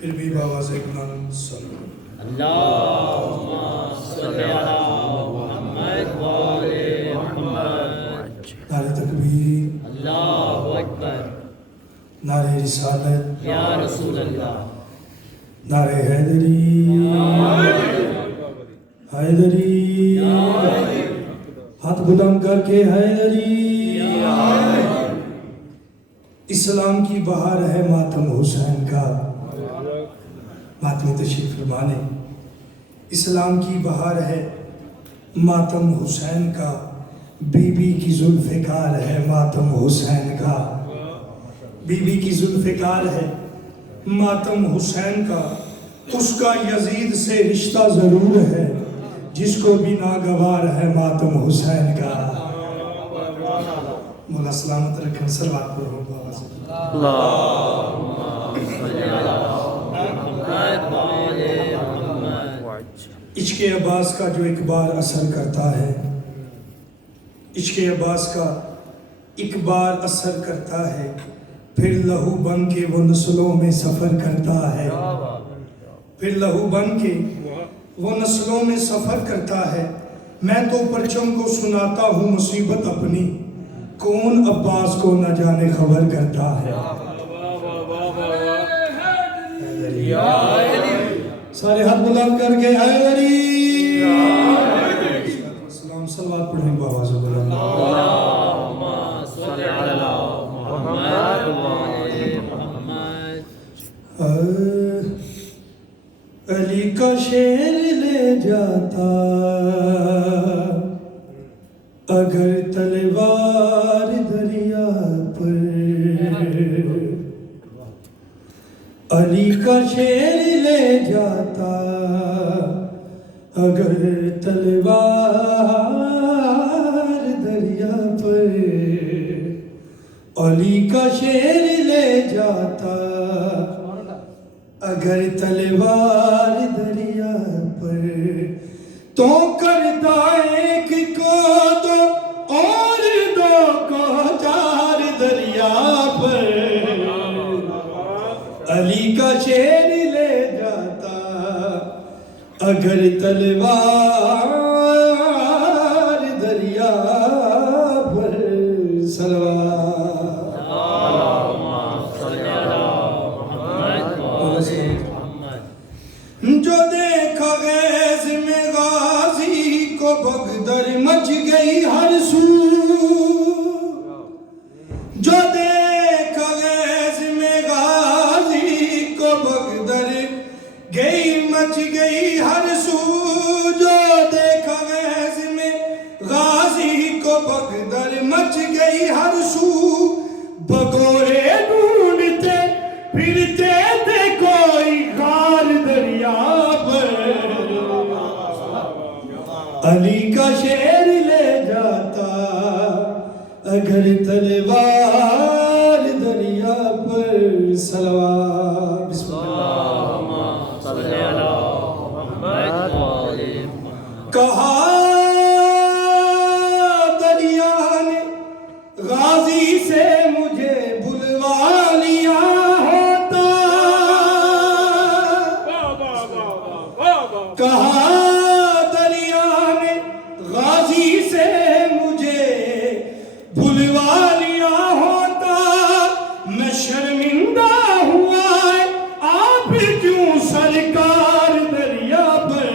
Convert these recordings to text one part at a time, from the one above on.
پھر بھی باواز بلند صلی اللہم صلی علی محمد وآل محمد۔ نعرہ تکبیر، اللہ اکبر، نعرہ رسالت، یا رسول اللہ، نعرہ حیدری، حیدری، ہاتھ بلند کر کے حیدری۔ اسلام کی بہار ہے ماتم حسین کا، ماتم تشریف فرمانے۔ اسلام کی بہار ہے ماتم حسین کا، بی بی کی ذوالفقار ہے ماتم حسین کا، بی بی کی ذوالفقار ہے ماتم حسین کا۔ اس کا یزید سے رشتہ ضرور ہے، جس کو بھی ناگوار ہے ماتم حسین کا۔ مولا سلامت رکھن، صلوات پڑھو باواز۔ اللہم صلی علی محمد وآل محمد۔ عشق عباس کا جو ایک بار اثر کرتا ہے، عشق عباس کا ایک بار اثر کرتا ہے، پھر لہو بن کے وہ نسلوں میں سفر کرتا ہے، پھر لہو بن کے وہ نسلوں میں سفر کرتا ہے۔ میں تو پرچم کو سناتا ہوں مصیبت اپنی، کون عباس کو نہ جانے خبر کرتا ہے۔ سارے ہاتھ بلند کر کے حیدری، سلام صلوات پڑھیں باواز بلند۔ اللہم صلی علی محمد وآل محمد۔ علی کا شیر لے جاتا اگر تلوار دریا پر، علی کا شیر لے جاتا اگر تلوار دریا پر، علی کا شیر لے جاتا اگر تلوار دریا پر، تو کرتا ایک کو دو اور دو کو چار دریا پر، علی کا شیر لے جاتا اگر تلوار دریا پر۔ صلوات۔ جو دیکھا غیظ میں غازی کو بغدر مچ گئی ہر سو، جو دیکھا غیظ میں غازی کو بغدر گئی مچ گئی ہر سو، جو دیکھا غیظ میں غازی کو بغدر مچ گئی ہر سو، بگورے ڈھونڈتے پھرتے تھے کوئی غار دریا پر، علی کا شیر لے جاتا اگر تلوار دریا پر۔ صلوات۔ بسم اللہم صلی علی محمد وآل محمد۔ کہا دریا نے غازی سے مجھے بلوا لیا ہوتا، کہا دریا نے غازی سے مجھے بلوا لیا ہوتا، میں شرمندہ ہوا آپ کیوں سرکار دریا پر،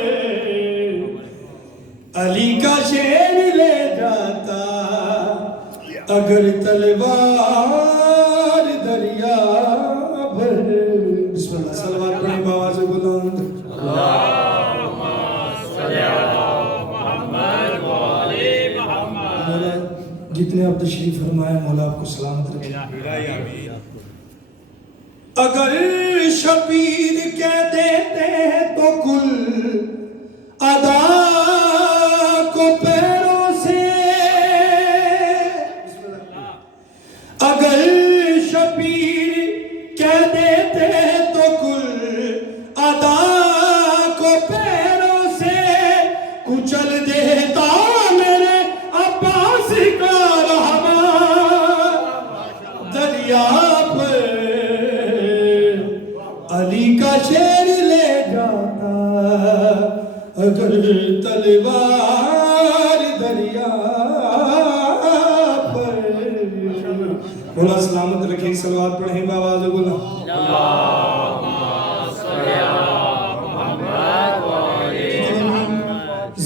علی کا شیر لے جاتا اگر تلوار دریا پر۔ بسم اللہ، صلوات پڑھیں باواز بلند۔ اللہم صلی علی محمد وآل محمد۔ مولا جتنے آپ تشریف فرمائے، مولا آپ کو سلامت رکھے۔ اگر شبیر کہہ دیتے ہیں تو کل ادا کو پیروں سے، اگر شبیر کہہ دیتے ہیں تو کل ادا کو پیروں سے، کچل دیتا میرے عباس کا رہبر، دریا پر علی کا شیر لے جاتا اگر تلوار دریا پر. مولا سلامت رکھیں. صلوات پڑھیں باواز بولا.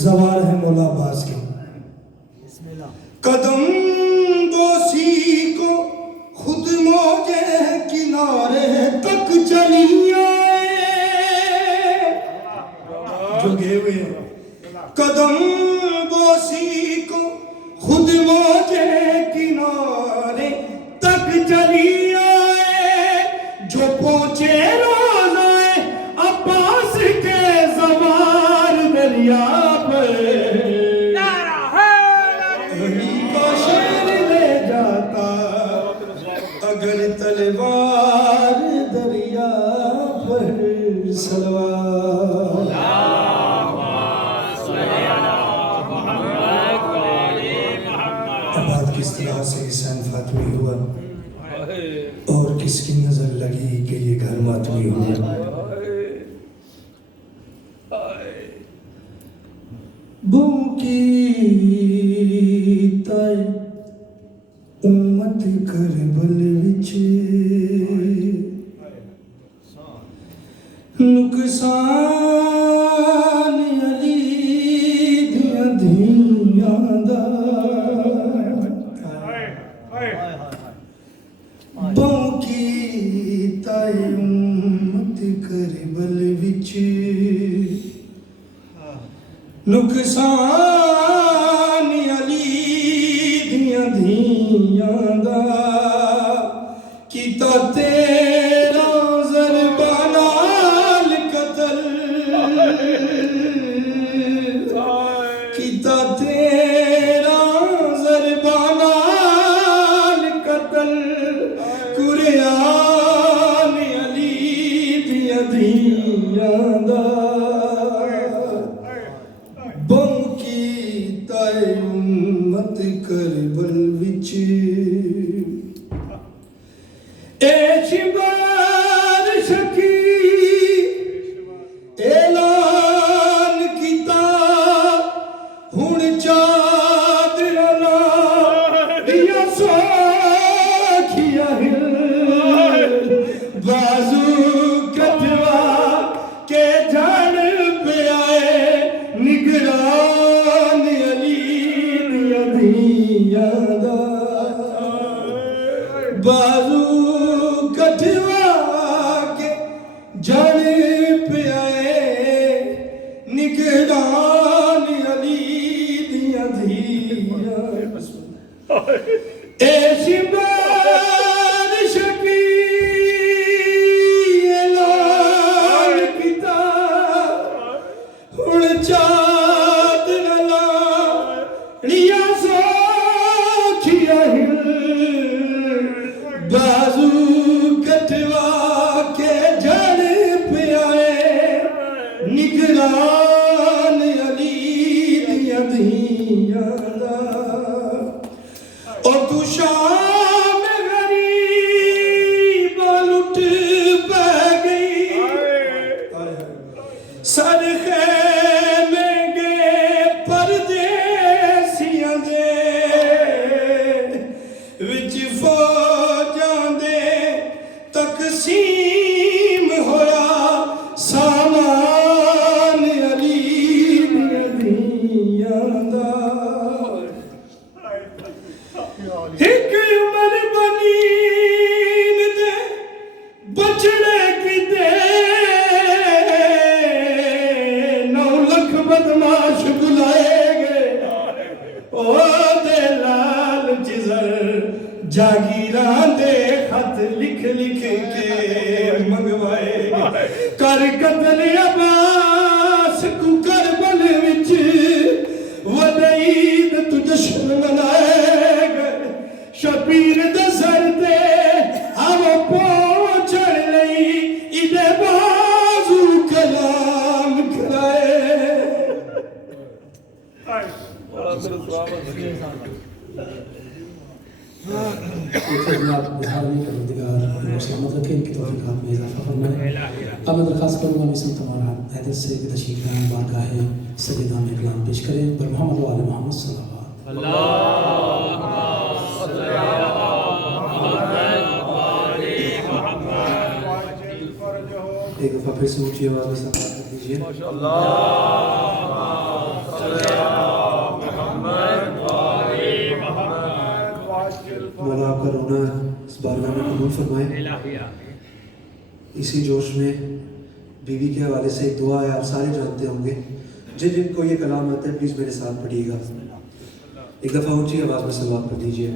زوار ہے مولا عباس کے. قدم بوسی کو خود موجے کنارے تک چلی آئے. جو گئے ہوئے ہیں. قدم بوسی کو خود موجے کنارے تک چلی آئے. جو پہنچے روزائے عباس کے زوار دریا پر علی کا شیر لے جاتا اگر تلوار دریا پر. صلوات. بات کس طرح سے حسین فاطمی ہوا اور کس کی نظر لگی کہ یہ گھر ماتمی ہوا. بو کی تائے امت کربل وچ نقصان علی دیاں دھیاں دا. بو کی تائے امت کربل وچ نقصان علی دیاں دھیاں دا. کیتا تیرا ضربہ نال قتل کیتا تیرا ضربہ نال قتل. قرآن علی دیاں دھیاں دا. بم کی تائے امت کربل وچ اے شمار شکی اعلان کیتا ہن چادر دیا سوکھیا ہل. بازو کٹوا کے جان پہ آئے نگران علی دیاں دھیاں دا. بازو کٹوا کے جان پہ آئے نگران علی دیاں دھیاں. اے شمار شکی اعلان کیتا ہن چادر لیا سوکھیا ہل. بازو کٹوا کے جڑ پہ آئے نگران علی دیاں دھیاں دا. اور تو شام غریب لٹ پہ گئی سر خیمے گے پردیسیاں دے وچ فوجاں دے تقسیم ہویا سامان علی دیاں دھیاں دا. ایک عمر بنین دے بچڑے کی دے 9 لکھ بدماش بلائے گئے. او دے لال چزر جاگیراں دے خط لکھ لکھ کے منگوائے. کر قتل عباس کو کربل وچ ودعید تو جشن منائے گئے. شبیر دے سر تے ہوا پہنچن لئی ایدے بازو کلام کرائے. جناب جناب بہاری پروردگار وہ سلامت رکھے، ان کی توفیقات میں اضافہ فرمائے۔ اب میں درخواست کروں گا مسلم تمہارا حیدر سے کہ تشریف لائیں، بارگاہ سجدہ میں کلام پیش کریں بر محمد و آل محمد صلی اللہ ایک دفعہ پھر سے اونچی آواز میں سلام کر دیجیے۔ مولا آپ کا رونا اس بارگاہ میں قبول فرمائے۔ اسی جوش میں بیوی کے حوالے سے ایک دعا ہے، آپ سارے جانتے ہوں گے، جن جن کو یہ کلام آتا ہے پلیز میرے ساتھ پڑھیے گا۔ ایک دفعہ اونچی آواز میں سلام کر دیجیے۔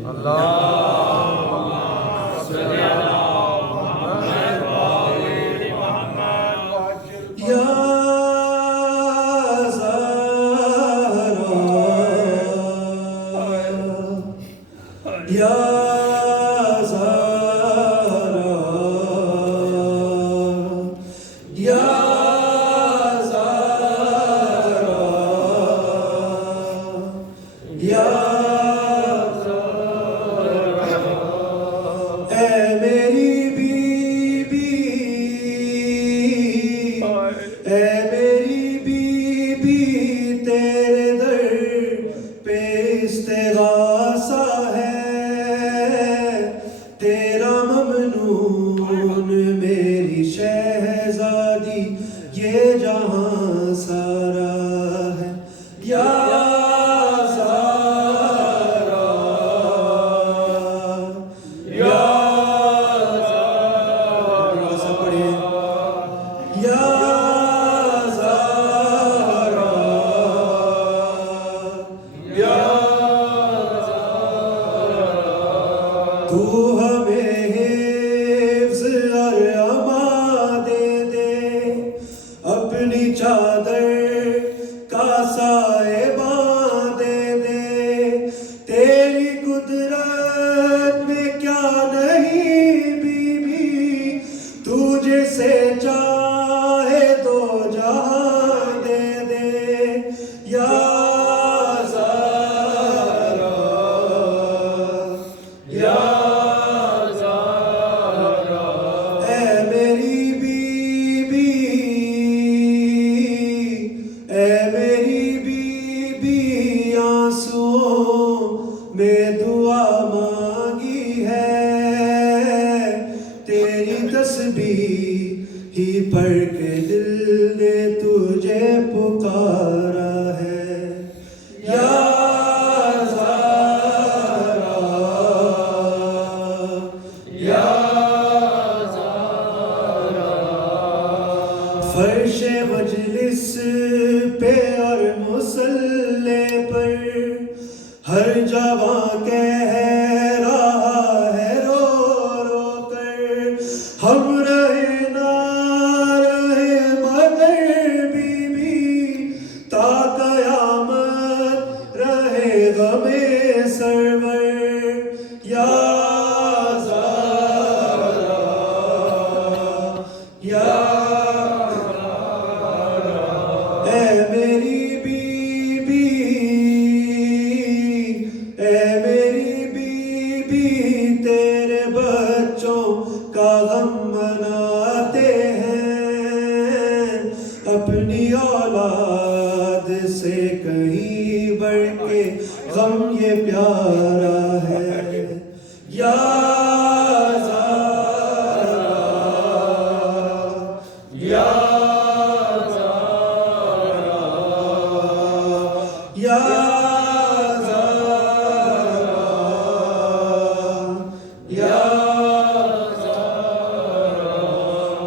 فرش مجلس پہ اور مصلے پر ہر جوان کہہ رہا ہے رو رو کر، ہم رہے نہ رہے مگر بی بی تا قیامت رہے غم سرور یا زہرا یا اپنی اولاد سے کہیں بڑھ کے غم یہ پیارا ہے یا زہرا یا زہرا یا زہرا یا زہرا۔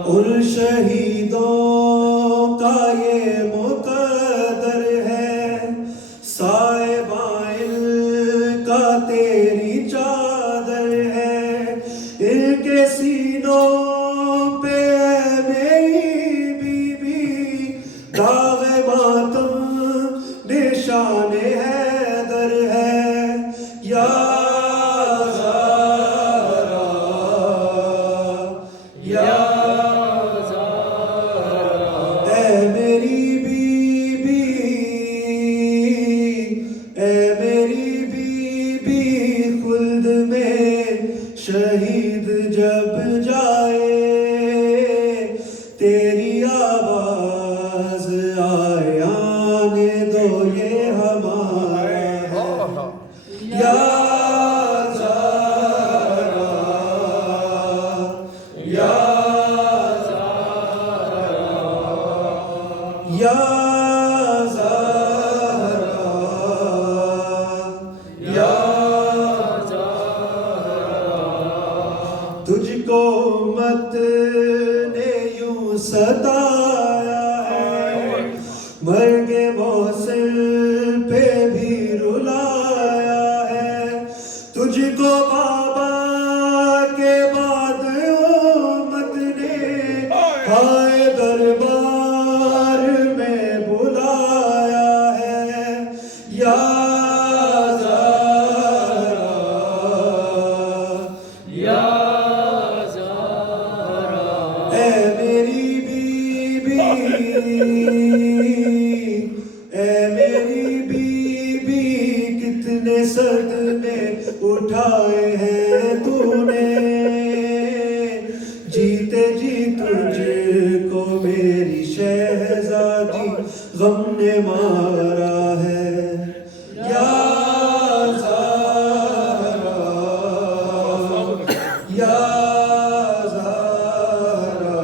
ان شہیدوں کا یہ مقدر ہے، صاحبائن کا تیری چادر ہے، ان کے سینوں پہ اے میری بی بی داغ ماتم نشان حیدر ہے یا زہرا یا شہید شہید جب جائے تیری آواز آئے آنے دو یہ ہمارا ہے یا زہرا یا یا زہرا یا تجھ کو امت نے یوں ستایا ہے مرگ محسن پہ بھی رلایا ہے تجھ کو بابا کے بعد امت نے ہائے دربار میں بلایا ہے یا زہرا یا اے میری بیوی اے میری بیوی کتنے صدمے اٹھائے ہیں تو نے جیتے جی تجھ کو میری شہزادی غم نے مارا ہے یا زہرا یا زہرا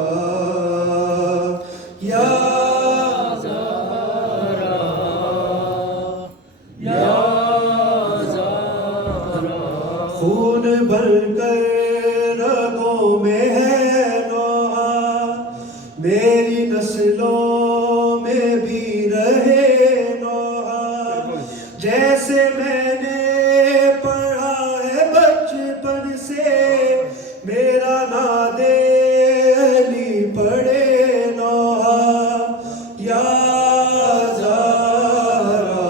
یا خون بھر کر رگوں میں ہے نوحہ میری نسلوں میں بھی رہے نوحہ جیسے میں نے پڑھا ہے بچپن سے میرا نادے علی پڑھے نوحہ یا زہرا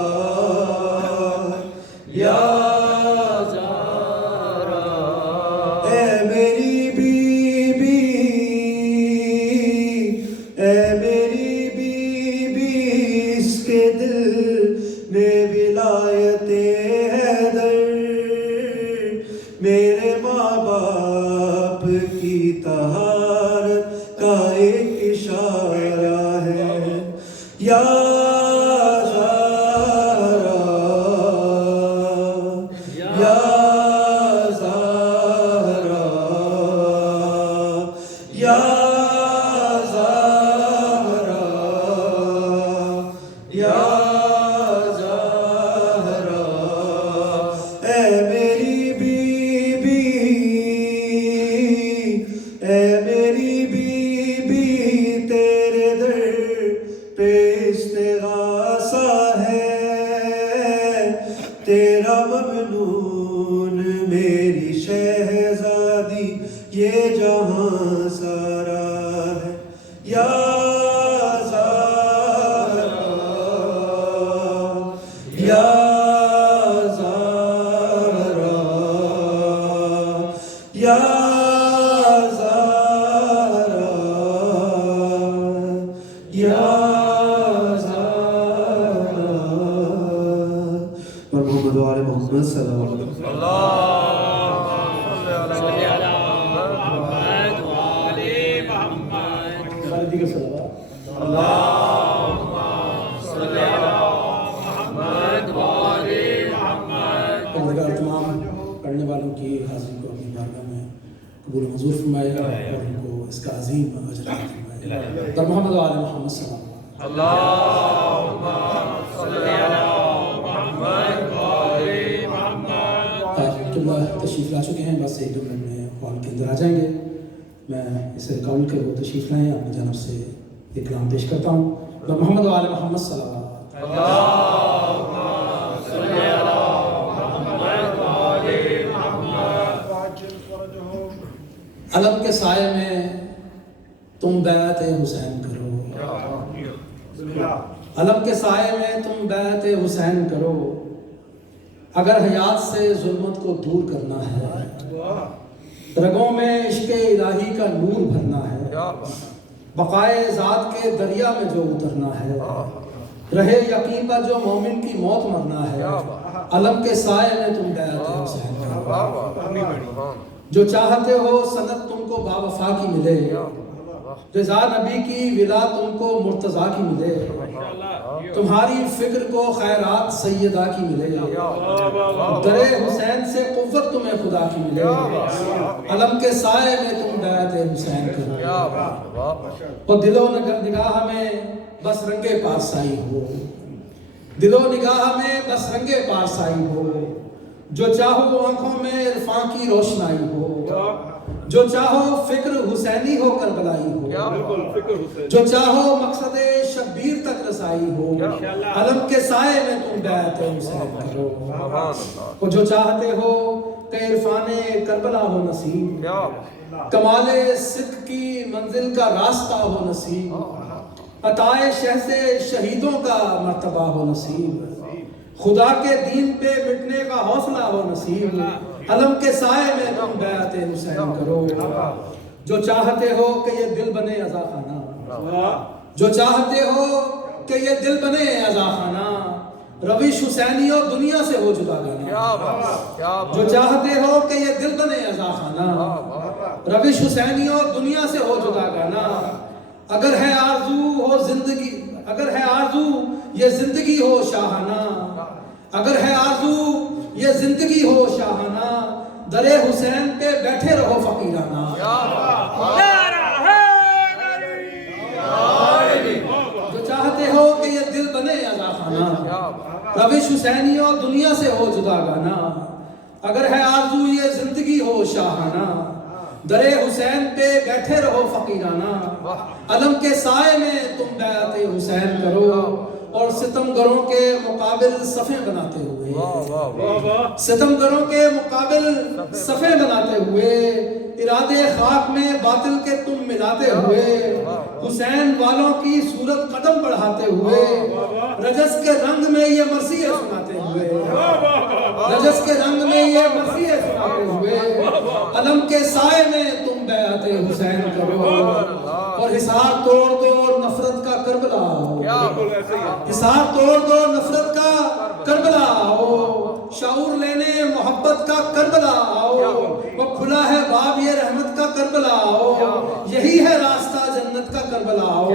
یا اے میری بیوی اے میری بیوی اس کے دل میں ولایت حیدر میرے ماں باپ کی طہارت کا ایک اشارہ ہے یا زہرا یا زہرا یا زہرا یا زہرا اے میری بیوی اے میری بیوی تیرے در پہ استغاثہ ہے تیرا ممنون میری شہزادی یہ جہاں سارا ہے یا زہرا یا زہرا یا زہرا یا زہرا اور محمد و آل محمد صلی اللہ علیہ وسلم صلی علی محمد و آل محمد صلی علی محمد و آل محمد پروردگار تمام پڑھنے والوں کی حاضری کو اپنی بارگاہ میں قبول و منظور فرمائے اور ان کو اس کا عظیم اجر عطا فرمائے در محمد و آل محمد صلی اللہ علیہ وسلم اللہم صلی علی محمد و آل محمد قبلہ تشریف لا چکے ہیں بس ایک دو منٹ میں ہال کے اندر آ جائیں گے میں اسے ریکارڈ کر وہ تشریف لائیں اپنی جانب سے ایک کلام پیش کرتا ہوں در محمد و آل محمد صلی اللہ علیہ وسلم اللہم صلی علی محمد و آل محمد علم کے سائے میں تم بیعت حسین کرو علم کے سائے میں تم بیعت حسین کرو اگر حیات سے ظلمت کو دور کرنا ہے رگوں میں عشق الہی کا نور بھرنا ہے بقائے ذات کے دریا میں جو اترنا ہے رہے یقین پر جو مومن کی موت مرنا ہے علم کے سائے میں تم بیعت حسین کرو जो चाहते हो सनत तुमको बावफा की मिले, रज़ा नबी की विला तुमको मुर्तज़ा की मिले, तुम्हारी फिक्र को खैरात सैयदा की मिले, दरे हुसैन से कुव्वत तुम्हें खुदा की मिले, अलम के साए में तुम बैत हुसैन करो, और दिलो निगाह में बस रंगे पारसाई हो, दिलो निगाह में बस रंगे पारसाई हो, जो चाहो आंखों में इरफां की रोशनाई हो, जो चाहो फिक्र हुसैनी हो करबलाई हो, जो चाहो मकसद शब्बीर तक रसाई हो, अलम के साए में तुम बैत हुसैन करो, और जो चाहते हो कि इरफाने करबला हो नसीब, कमाले सिद्क की मंजिल का रास्ता हो नसीब, अताए शह से शहीदों का मर्तबा हो नसीब, खुदा के दीन पे मिटने का हौसला हो नसीब, अलम के साए में तुम बैत हुसैन करो, जो चाहते हो कि ये दिल बने अज़ा खाना, जो चाहते हो कि ये दिल बने अज़ा खाना, रविश हुसैनी और दुनिया से हो जुदा गाना, जो चाहते हो कि ये दिल बने अज़ा खाना, रविश हुसैनी और दुनिया से हो जुदा गाना, अगर है आरज़ू हो जिंदगी, अगर है आरज़ू ये जिंदगी हो शाहाना, अगर है आरज़ू ये जिंदगी हो शाहाना, दरे हुसैन पे बैठे रहो फकीराना, जो चाहते हो कि ये दिल बने अज़ा खाना, रविश हुसैनी और दुनिया से हो जुदा गाना, अगर है आरज़ू ये जिंदगी हो शाहाना, दरे हुसैन पे बैठे रहो फकीराना, अलम के साए में तुम बैत हुसैन करो, और सितमगरों के मुकाबिल सफ़े बनाते हुए, सितमगरों के मुकाबिल सफ़े बनाते हुए, इरादे खाक में बातिल के तुम मिलाते हुए, हुसैन वालों की सूरत कदम बढ़ाते हुए, रजस के रंग में ये मसीह सुनाते हुए, रजस के रंग में ये मसीह सुनाते हुए, अलम के साए में तुम बैत हुसैन करो, और हिसार तोड़ दो नफरत का करबला हो, हिसार तोड़ दो नफरत का करबला हो, शऊर लेने मोहब्बत का करबला आओ, वो खुला है बाब ये रहमत का करबला आओ, यही है रास्ता जन्नत का करबला आओ,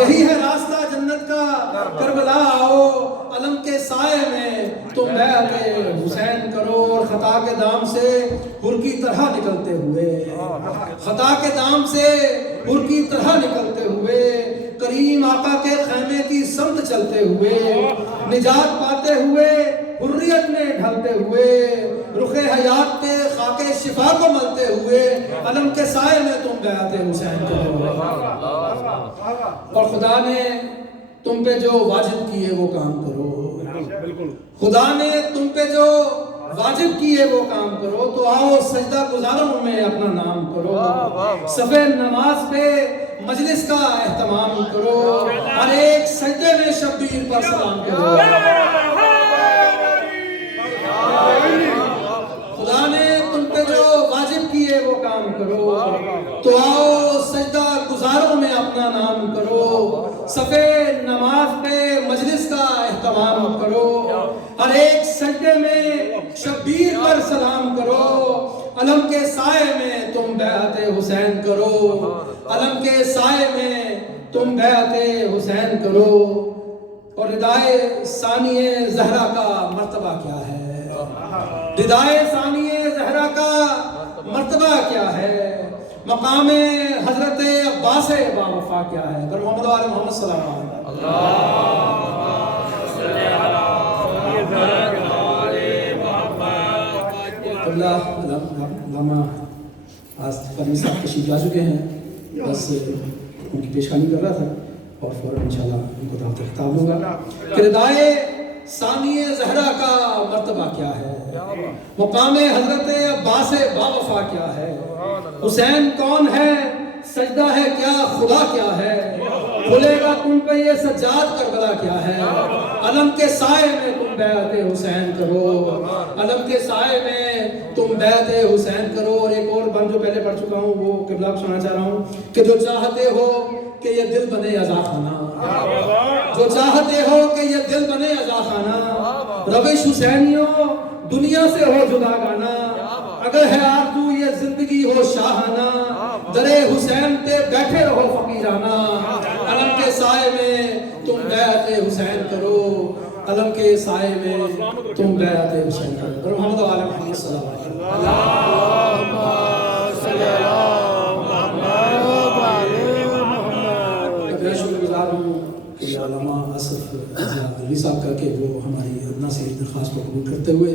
यही है रास्ता जन्नत का करबला आओ, अलम के साए में तुम बैत हुसैन करो, और खता के दाम से हुर की तरह निकलते हुए, खता के दाम से हुर की तरह निकलते हुए, करीम आका के खैमे की समत चलते हुए, निजात पाते हुए, हुर्रियत में ढलते हुए, रुखे हयात के खाके शिफा को मलते हुए, अलम के साए में तुम बैत हुसैन करो, और खुदा ने तुम पे जो वाजिब किए वो काम करो, खुदा ने तुम पे जो वाजिब किए वो काम करो, तो आओ सजदा गुजारों में अपना नाम करो, सफे नमाज पे मजलिस का एहतमाम करो, हर एक सजदे में शब्बीर पर सलाम करो, खुदा ने तुम पे जो वाजिब किए वो काम करो, तो आओ सजदा गुजारों में अपना नाम करो, सफे नमाज पे मजलिस का एहतमाम करो, हर एक सजदे में शब्बीर पर सलाम करो, अलम के साए में तुम बैत हुसैन करो, अलम के साए में तुम बैत हुसैन करो, और रिदाए सानिए ज़हरा का मर्तबा क्या है, रिदाए सानिए ज़हरा का मर्तबा क्या है, मकामे हजरत अब्बास बावफा क्या है, अगर मोहम्मद वाले मोहम्मद सल्लल्लाहु आज फरमी साहब तशरीफ ला चुके हैं, बस उनकी पेशखानी कर रहा था, और फौरन इंशाल्लाह उनको दावत खिताब लूँगा। किरदाए सानिए ज़हरा का मर्तबा क्या है, मुकामे हजरत अब्बास बावफा क्या है, हुसैन कौन है, सजदा है क्या, खुदा क्या है, खुलेगा तुम पे ये सज्जाद करबला क्या है, अलम के साए में तुम बैत हुसैन करो, अलम के साए में तुम बैत हुसैन करो। और एक और बंद जो पहले पढ़ चुका हूँ वो किबला को सुनाना चाह रहा हूँ कि जो चाहते हो कि ये दिल बने अज़ा खाना, जो चाहते हो कि ये दिल बने अज़ा खाना, रविश हुसैनियों दुनिया से हो जुदा गाना, اگر ہے آرزو یہ زندگی ہو شاہانہ درے حسین پہ بیٹھے رہو فقیرانہ علم کے سائے میں تم بیعت حسین کرو علم کے سائے میں تم بیعت حسین کرو محمد و آل محمد صلی اللہ علیہ وسلم اللہم صلی علی محمد میں شکر گزار ہوں کہ علامہ آصف علوی صاحب کا کہ وہ ہماری ادنا سے درخواست کو قبول کرتے ہوئے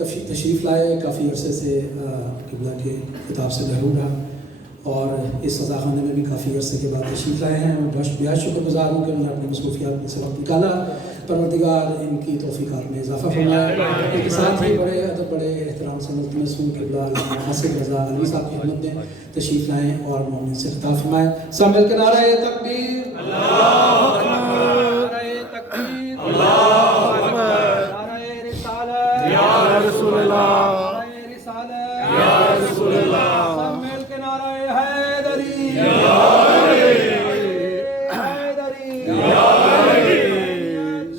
تشریف لائے. کافی عرصے سے قبلہ کے خطاب سے محروم رہا اور اس سزا خانے میں بھی کافی عرصے کے بعد تشریف لائے ہیں. میں بہت شکر گزار ہوں کہ انہوں نے اپنی مصروفیات میں سے وقت نکالا. پروردگار ان کی توفیقات میں اضافہ فرمائے. ان کے ساتھ ہی بڑے ادب بڑے احترام سے ملتمس ہوں قبلہ علامہ آصف رضا علوی صاحب کی خدمت میں تشریف لائیں اور مومن سے خطاب فرمائیں. سب مل کے نعرہ تکبیر اللہ تکبیر اللہ نعرہ رسالت یا رسول اللہ نعرہ رسالت یا رسول اللہ سب مل کے نعرہ حیدری یا حیدری یا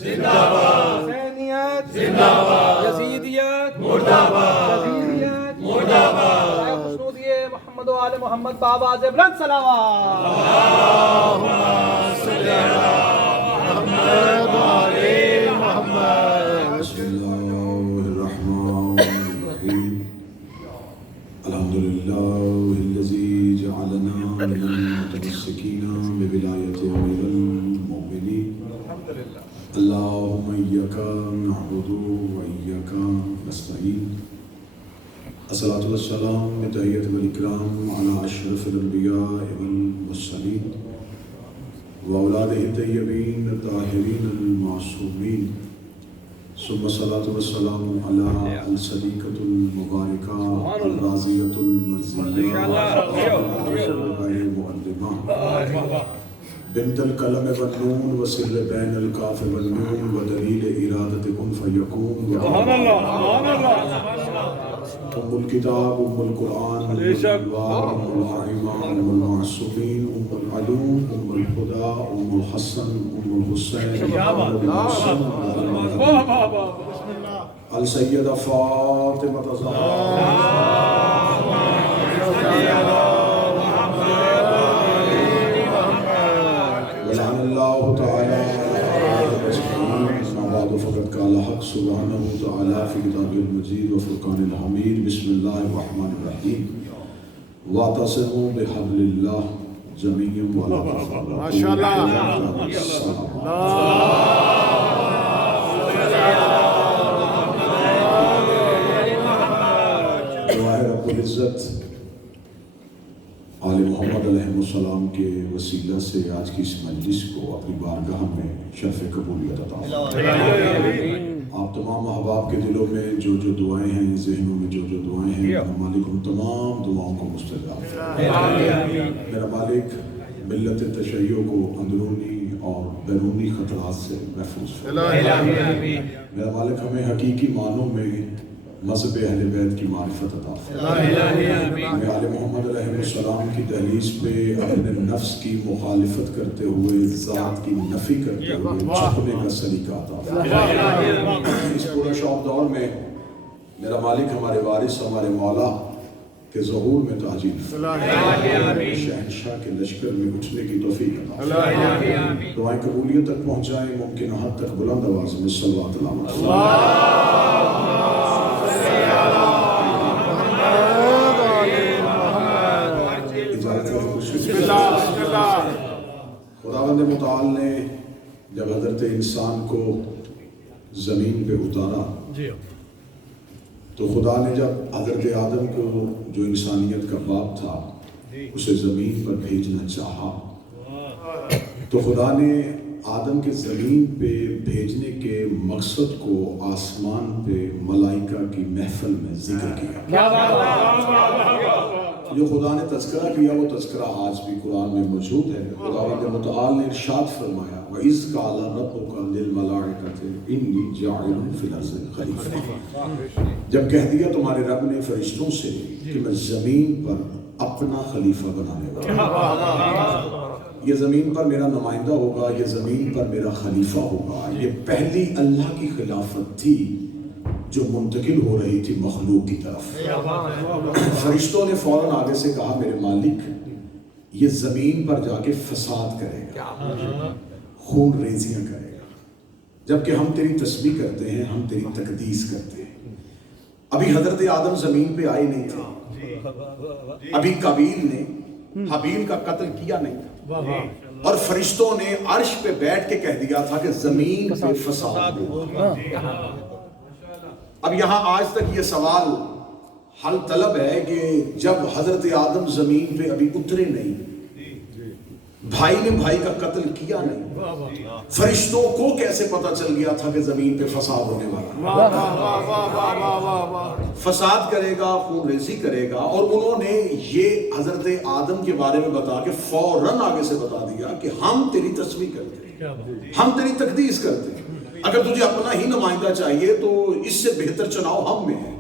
زندہ باد حسینیت زندہ باد یزیدیت مردہ باد یزیدیت مردہ باد خصوصیہ محمد و آل محمد بآواز بلند صلوات اللہم صلی علی محمد و آل محمد. بسم اللہ الرحمن الرحیم الحمد للہ الذی جعلنا من المتمسکین بولایت امیر المؤمنین اللہم ایاک نعبد و ایاک نستعین. الصلاۃ والسلام بتحیۃ والاکرام علی اشرف الانبیاء والمرسلین واولادہ الطیبین الطاہرین المعصومین ثم الصلاۃ والسلام علی الصدیقۃ المبارکہ الرازیۃ المرضیہ غیر معلمہ بنت القلم والنون وسر بین الکاف والنون ودلیل ارادت کن فیکون ام الکتاب ام القرآن ام الانوار ام الحائمہ ام المعصومین ام العلوم ام الہدی ام الحسن ام الحسین السیدہ فاطمہ ولعن اللہ تعالی بعد فقط قال حق سبحانہ وتعالی فی کتاب المجید و فرقان الحمید. بسم اللہ الرحمن الرحیم واعتصموا بحبل اللہ جميعا ولا تفرقوا. ما شاء اللہ دعائے رب العزت آل محمد علیہ السلام کے وسیلہ سے آج کی اس مجلس کو اپنی بارگاہ میں شرف قبولیت عطا فرمائے. آپ تمام احباب کے دلوں میں جو جو دعائیں ہیں ذہنوں میں جو جو دعائیں ہیں مالک ان تمام دعاؤں کو مستجاب فرمائے. میرا مالک ملت تشیع کو اندرونی اور بیرونی خطرات سے محفوظ فرمائے. میرا مالک ہمیں حقیقی معنوں میں مذہب اہل بیت کی معرفت عطا فرمائے. ہمیں آل محمد علیہ السلام کی دہلیز پہ اپنے نفس کی مخالفت کرتے ہوئے ذات کی نفی کرتے ہوئے جھکنے کا سلیقہ عطا فرمائے. اس پورے شوق دور میں میرا مالک ہمارے وارث ہمارے مولا کے ظہور میں تعجیل فرمائے. شہنشاہ کے لشکر میں اٹھنے کی توفیق عطا فرمائے. دعائیں قبولیت تک پہنچائیں ممکن حد تک بلند آواز میں صلوات اللہ خداوند متعال نے جب حضرت انسان کو زمین پہ اتارا تو خدا نے جب حضرت آدم کو جو انسانیت کا باپ تھا اسے زمین پر بھیجنا چاہا تو خدا نے آدم کے زمین پہ بھیجنے کے مقصد کو آسمان پہ ملائکہ کی محفل میں ذکر کیا. جو خدا نے تذکرہ کیا وہ تذکرہ آج بھی قرآن میں موجود ہے. خداوند متعال نے ارشاد فرمایا وَإِذْ قَالَ رَبُّكَ لِلْمَلَائِكَةِ إِنِّي جَاعِلٌ فِي الْأَرْضِ خَلِيفَةً. جب کہہ دیا تمہارے رب نے فرشتوں سے کہ میں زمین پر اپنا خلیفہ بنانے والا، یہ زمین پر میرا نمائندہ ہوگا، یہ زمین پر میرا خلیفہ ہوگا. یہ پہلی اللہ کی خلافت تھی जो मुंतकिल हो रही थी मखलूक की तरफ। फरिश्तों ने फौरन आगे से कहा, मेरे मालिक ये जमीन पर जाके फसाद करेगा, खून रेजियां करेगा, जबकि हम तेरी तस्बीह करते हैं, हम तेरी तकदीस करते हैं। अभी हजरत आदम जमीन पे आए नहीं थे, अभी काबील ने हाबील का कत्ल किया नहीं था, और फरिश्तों ने अर्श पे बैठ के कह दिया था कि जमीन पे फसाद होगा। अब यहाँ आज तक ये सवाल हल तलब है कि जब हजरत आदम जमीन पे अभी उतरे नहीं, भाई ने भाई का कत्ल किया नहीं, फरिश्तों को कैसे पता चल गया था कि जमीन पे फसाद होने वाला, फसाद करेगा, खून रेजी करेगा। और उन्होंने ये हजरत आदम के बारे में बता के फौरन आगे से बता दिया कि हम तेरी तस्बीह करते हैं, हम तेरी तकदीस करते हैं। अगर तुझे अपना ही नुमाइंदा चाहिए तो इससे बेहतर चुनाव हम में है,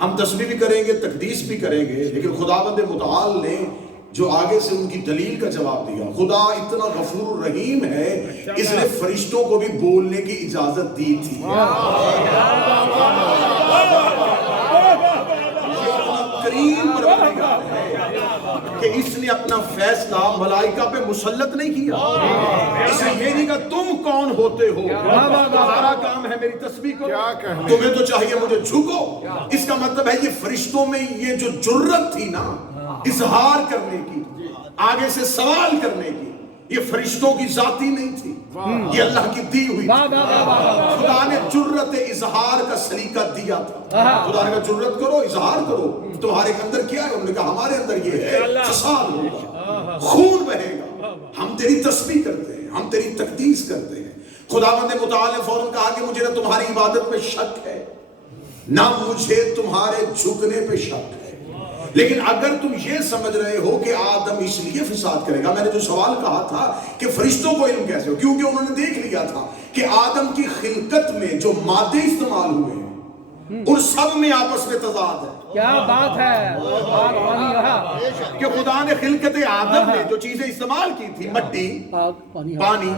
हम तस्बीह भी करेंगे, तकदीस भी करेंगे। लेकिन खुदावंद मुतआल ने जो आगे से उनकी दलील का जवाब दिया, खुदा इतना गफूर रहीम है, इसने फरिश्तों को भी बोलने की इजाजत दी थी। करीम परवरदिगार है कि इसने अपना फैसला मलाइका पे मुसल्लत नहीं किया, इसने ये नहीं कहा तुम कौन होते हो, तुम्हारा काम है मेरी तस्बीह करो, तुम्हें तो चाहिए मुझे झुको। इसका मतलब है ये फरिश्तों में ये जो जुर्रत थी ना इजहार करने की, आगे से सवाल करने की, ये फरिश्तों की जाती नहीं थी, ये अल्लाह की दी हुई थी। खुदा ने जुर्रत इजहार का सलीका दिया था। खुदा ने कहा जुर्रत करो, इजहार करो, तुम्हारे अंदर क्या है? उन्होंने कहा हमारे अंदर ये है, फसाद होगा, खून बहेगा, हम तेरी तस्बीह करते हैं, हम तेरी तकदीस करते हैं। खुदावंद मुतआल ने फौरन कहा कि मुझे ना तुम्हारी इबादत में शक है, ना मुझे तुम्हारे झुकने पे शक है, लेकिन अगर तुम ये समझ रहे हो कि आदम इसलिए फिसाद करेगा, मैंने जो सवाल कहा था कि फरिश्तों को इल्म कैसे हो, क्योंकि उन्होंने देख लिया था कि आदम की खिलकत में जो मादे इस्तेमाल हुए हैं उन सब में आपस में तजाद है। क्या बात है, कि खुदा ने खिलकत आदम में जो चीजें इस्तेमाल की थी, मट्टी, पानी,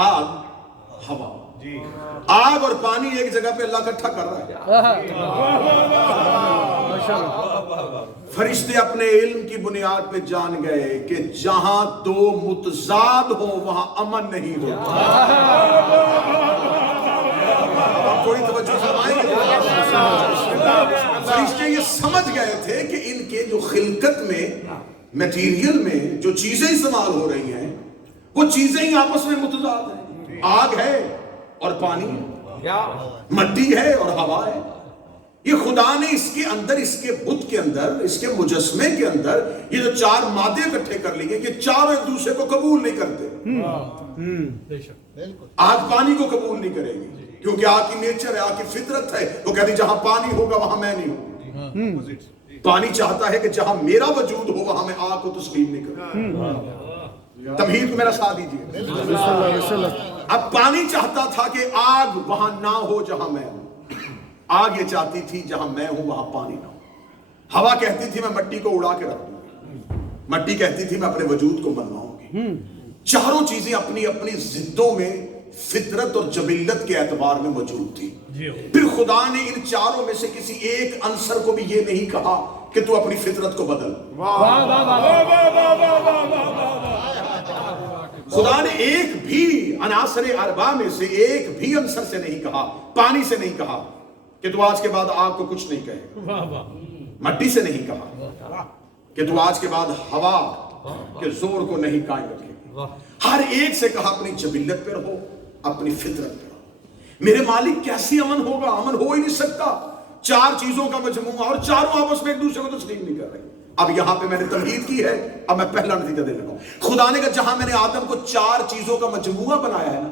आग, हवा, आग और पानी एक जगह पे अल्लाह इकट्ठा कर रहा है। फरिश्ते अपने इल्म की बुनियाद पे जान गए कि जहां दो मुतजाद हो वहां अमन नहीं होता। थोड़ी तवज्जो फरमाएंगे। फरिश्ते ये समझ गए थे कि इनके जो खिलकत में, मटीरियल में जो चीजें इस्तेमाल हो रही हैं वो चीजें ही आपस में मुतजाद हैं। आग है और पानी है, मट्टी है और हवा है। ये खुदा ने इसके अंदर, इसके बुत के अंदर, इसके मुजस्मे के अंदर ये जो चार मादे इकट्ठे कर लिए, ये चारों एक दूसरे को कबूल नहीं करते। आग पानी को कबूल नहीं करेगी क्योंकि आग की नेचर है, आग की फितरत है। वो कहती जहां पानी होगा वहां मैं नहीं हूं। पानी चाहता है कि जहां मेरा वजूद हो वहां मैं आग को तस्लीम नहीं करूं। तमहीद को मेरा साथ दीजिए। अब पानी चाहता था कि आग वहां ना हो जहां मैं हूं, आग ये चाहती थी जहां मैं हूं वहां पानी ना हो। हवा कहती थी मैं मट्टी को उड़ा के रख दूंगी, मट्टी कहती थी मैं अपने वजूद को मनवाऊंगी। चारों चीजें अपनी अपनी जिद्दों में फितरत और जबिल्लत के एतबार में मौजूद थी। फिर खुदा ने इन चारों में से किसी एक अंसर को भी ये नहीं कहा कि तू अपनी फितरत को बदल। खुदा ने एक भी अनासरे अरबा में से एक भी अंसर से नहीं कहा, पानी से नहीं कहा कि तू आज के बाद आग को कुछ नहीं कहेगा, मट्टी से नहीं कहा कि तू आज के बाद हवा के जोर को नहीं कायम रखेगा। हर एक से कहा अपनी जबिल्लत पे रहो, अपनी फितरत पे रहो। मेरे मालिक कैसी अमन होगा? अमन हो ही नहीं सकता। चार चीजों का मजमूआ और चारों आपस में एक दूसरे को तस्लीम नहीं कर रहे। अब यहां पे मैंने तमहीद की है, अब मैं पहला नतीजा देने लगा। खुदा ने कहा जहां मैंने आदम को चार चीजों का मजमूआ बनाया है ना,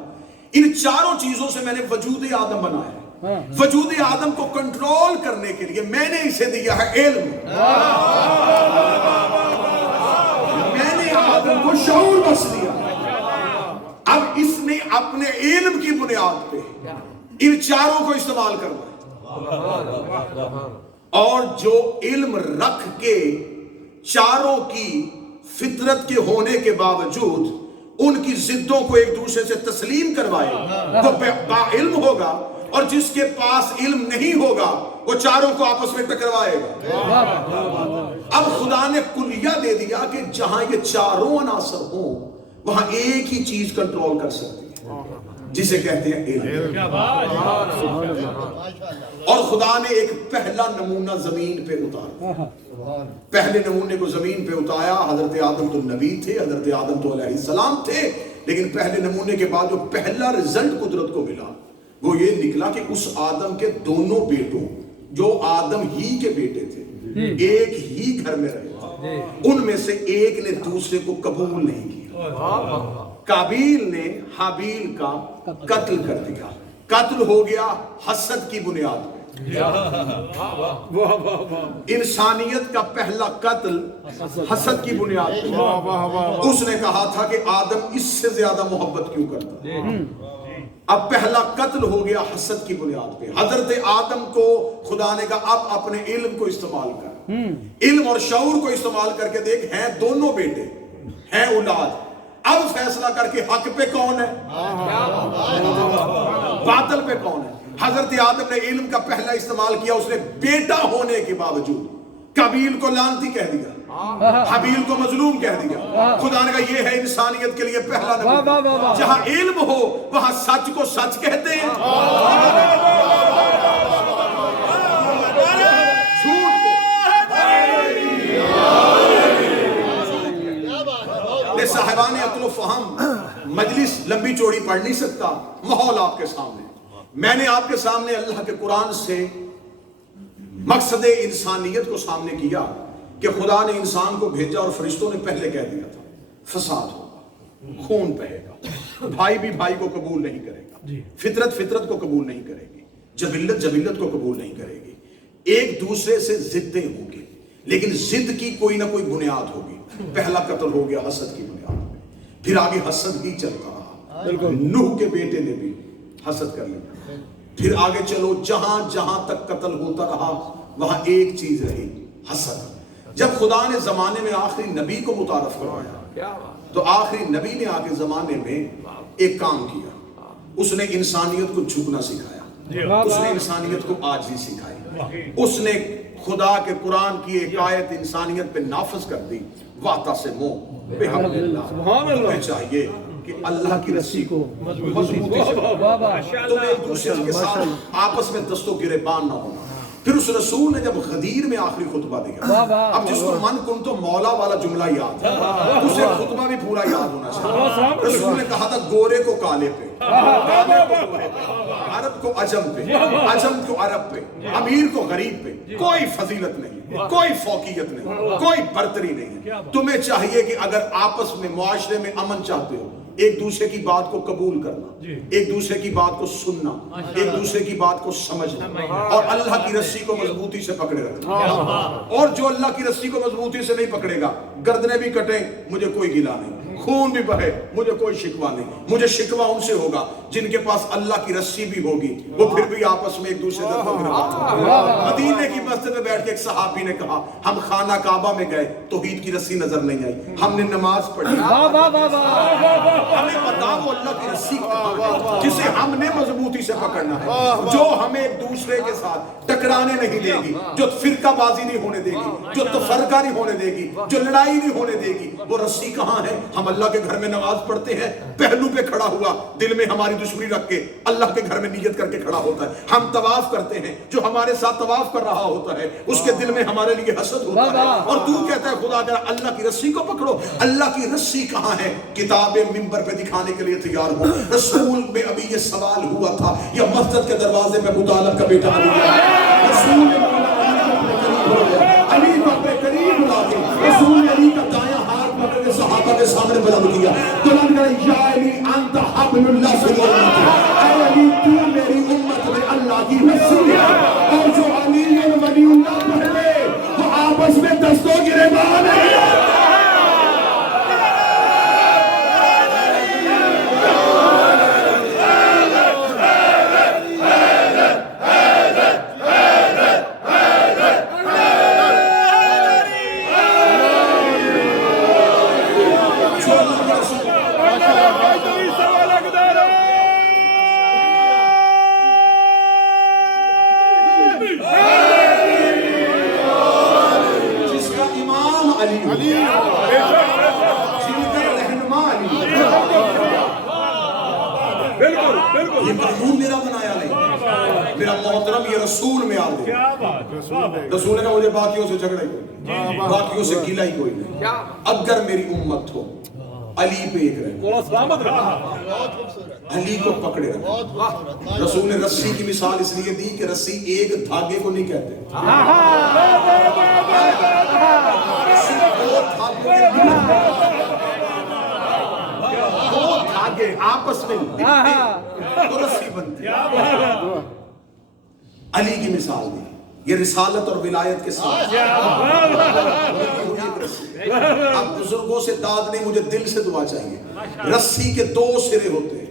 इन चारों चीजों से मैंने वजूद आदम बनाया है। वजूद आदम को कंट्रोल करने के लिए मैंने इसे दिया है इल्म। मैंने आदम को शऊर बख्श दिया। अब इसने अपने इल्म की बुनियाद पे इन चारों को इस्तेमाल करना है, और जो इल्म रख के चारों की फितरत के होने के बावजूद उनकी जिद्दों को एक दूसरे से तस्लीम करवाए, वो बाइल्म होगा। اور جس کے پاس علم نہیں ہوگا وہ چاروں کو آپس میں ٹکروائے گا۔ اب خدا نے کلیہ دے دیا کہ جہاں یہ چاروں عناصر ہوں وہاں ایک ہی چیز کنٹرول کر سکتی ہے جسے کہتے ہیں علم۔ اور خدا نے ایک پہلا نمونہ زمین پہ اتارا۔ پہلے نمونے کو زمین پہ اتایا، حضرت آدم تو نبی تھے، حضرت آدم تو علیہ السلام تھے، لیکن پہلے نمونے کے بعد جو پہلا رزلٹ قدرت کو ملا وہ یہ نکلا کہ اس آدم کے دونوں بیٹوں جو آدم ہی کے بیٹے تھے، ایک ہی گھر میں رہے، ان میں سے ایک نے دوسرے کو قبول نہیں کیا۔ قابیل نے حابیل کا قتل کر دیا۔ قتل ہو گیا حسد کی بنیاد پہ۔ انسانیت کا پہلا قتل حسد کی بنیاد پہ۔ اس نے کہا تھا کہ آدم اس سے زیادہ محبت کیوں کرتا۔ اب پہلا قتل ہو گیا حسد کی بنیاد پہ۔ حضرت آدم کو خدا نے کہا اب اپنے علم کو استعمال کر، علم اور شعور کو استعمال کر کے دیکھ، ہیں دونوں بیٹے، ہیں اولاد، اب فیصلہ کر کے حق پہ کون ہے، باطل پہ کون ہے۔ حضرت آدم نے علم کا پہلا استعمال کیا، اس نے بیٹا ہونے کے باوجود قابیل کو لعنتی کہہ دیا، حابیل کو مظلوم کہہ دیا۔ خدا نے کہا یہ ہے انسانیت کے لیے پہلا نمونہ۔ جہاں علم ہو وہاں سچ کو سچ کہتے ہیں، جھوٹ کو۔ صاحبان عقل و فہم، مجلس لمبی چوڑی پڑھ نہیں سکتا، ماحول آپ کے سامنے، میں نے آپ کے سامنے اللہ کے قرآن سے مقصد انسانیت کو سامنے کیا کہ خدا نے انسان کو بھیجا اور فرشتوں نے پہلے کہہ دیا تھا فساد ہوگا، خون بہے گا، بھائی بھی بھائی کو قبول نہیں کرے گا، فطرت فطرت کو قبول نہیں کرے گی، جبلت جبلت کو قبول نہیں کرے گی، ایک دوسرے سے ضدیں ہوں گی، لیکن ضد کی کوئی نہ کوئی بنیاد ہوگی۔ پہلا قتل ہو گیا حسد کی بنیاد پہ، پھر آگے حسد ہی چلتا رہا، نوح کے بیٹے نے بھی حسد کر لیا، پھر آگے چلو جہاں جہاں تک قتل ہوتا رہا وہاں ایک چیز رہی، حسد۔ جب خدا نے زمانے میں آخری نبی کو متعارف کروایا تو آخری نبی نے آگے زمانے میں ایک کام کیا، اس نے انسانیت کو جھکنا سکھایا، اس نے انسانیت کو عاجزی سکھائی، اس نے خدا کے قرآن کی ایک آیت انسانیت پہ نافذ کر دی، وَاعْتَصِمُوا بِحَبْلِ اللَّهِ۔ تمہیں چاہیے کہ اللہ کی رسی کو مضبوطی سے تم ایک دوسرے کے ساتھ آپس میں دست و گریبان نہ ہونا۔ پھر اس رسول نے جب غدیر میں آخری خطبہ دیا، اب جس کو من کن تو مولا والا جملہ یاد ہے، اسے خطبہ بھی پورا یاد ہونا چاہیے۔ رسول نے کہا تھا گورے کو کالے پہ، کالے کو گورے پہ، عرب کو عجم پہ، عجم کو عرب پہ، امیر کو غریب پہ کوئی فضیلت نہیں، کوئی فوقیت نہیں، کوئی برتری نہیں۔ تمہیں چاہیے کہ اگر آپس میں معاشرے میں امن چاہتے ہو ایک دوسرے کی بات کو قبول کرنا، ایک دوسرے کی بات کو سننا، ایک دوسرے کی بات کو سمجھنا، اور اللہ کی رسی کو مضبوطی سے پکڑے رکھنا۔ اور جو اللہ کی رسی کو مضبوطی سے نہیں پکڑے گا، گردنیں بھی کٹیں مجھے کوئی گلا نہیں، خون بھی بہے مجھے کوئی شکوہ نہیں، مجھے شکوہ ان سے ہوگا جن کے پاس اللہ کی رسی بھی ہوگی، وہ پھر بھی آپس میں ایک دوسرے سے مدینے کی مسجد میں بیٹھ کے ایک صحابی نے کہا ہم خانہ کعبہ میں گئے توحید کی رسی نظر نہیں آئی، ہم نے نماز پڑھی، ہمیں پتا وہ اللہ کی رسی جسے ہم نے مضبوطی سے پکڑنا ہے، جو ہمیں ایک دوسرے کے ساتھ ٹکرانے نہیں دے گی، جو فرقہ بازی نہیں ہونے دے گی، جو تفرقہ نہیں ہونے دے گی، جو لڑائی نہیں ہونے دے گی۔ وہ رسی کہاں ہے؟ ہم اللہ کے گھر میں نماز پڑھتے ہیں، پہلو پہ کھڑا ہوا دل میں ہماری دشمنی رکھ کے اللہ کے گھر میں نیت کر کے کھڑا ہوتا ہے۔ ہم طواف کرتے ہیں، جو ہمارے ساتھ طواف کر رہا ہوتا ہے اس کے دل میں ہمارے لیے حسد ہوتا ہے، اور تو کہتا ہے خدا اگر اللہ کی رسی کو پکڑو۔ اللہ کی رسی کہاں ہے؟ کتاب منبر پہ دکھانے کے لیے تیار ہو۔ رسول میں ابھی یہ سوال ہوا تھا یا مسجد کے دروازے میں ابو طالب کا بیٹا علی ہے، رسول نے علی کو اپنے قریب بلا کے رسول نے علی کا دایاں ہاتھ پکڑ کے صحابہ کے سامنے بلند کیا، بلند کر یا علی انت حبل اللہ فی الامت، اے علی تو میری امت میں اللہ کی رسی ہے۔ اور جو علی ولی اللہ پڑھے وہ آپس میں دست و گریبان ہے۔ علی جن کا رہنما علی یہ مضمون میرا بنایا نہیں، میرا محترم یہ رسول میں آ گیا۔ رسول نے کہا مجھے باقیوں سے جھگڑا ہی کوئی نہیں، باقیوں سے گلہ ہی کوئی نہیں، اگر میری امت ہو علی پہ ایک رہے، علی کو پکڑے رہے۔ رسول نے رسی کی مثال اس لیے دی کہ رسی ایک دھاگے کو نہیں کہتے، رسی دو دھاگے آپس میں تو رسی بنتی۔ علی کی مثال دی، یہ رسالت اور ولایت کے ساتھ اب بزرگوں سے داد نہیں، مجھے دل سے دعا چاہیے۔ رسی کے دو سرے ہوتے ہیں،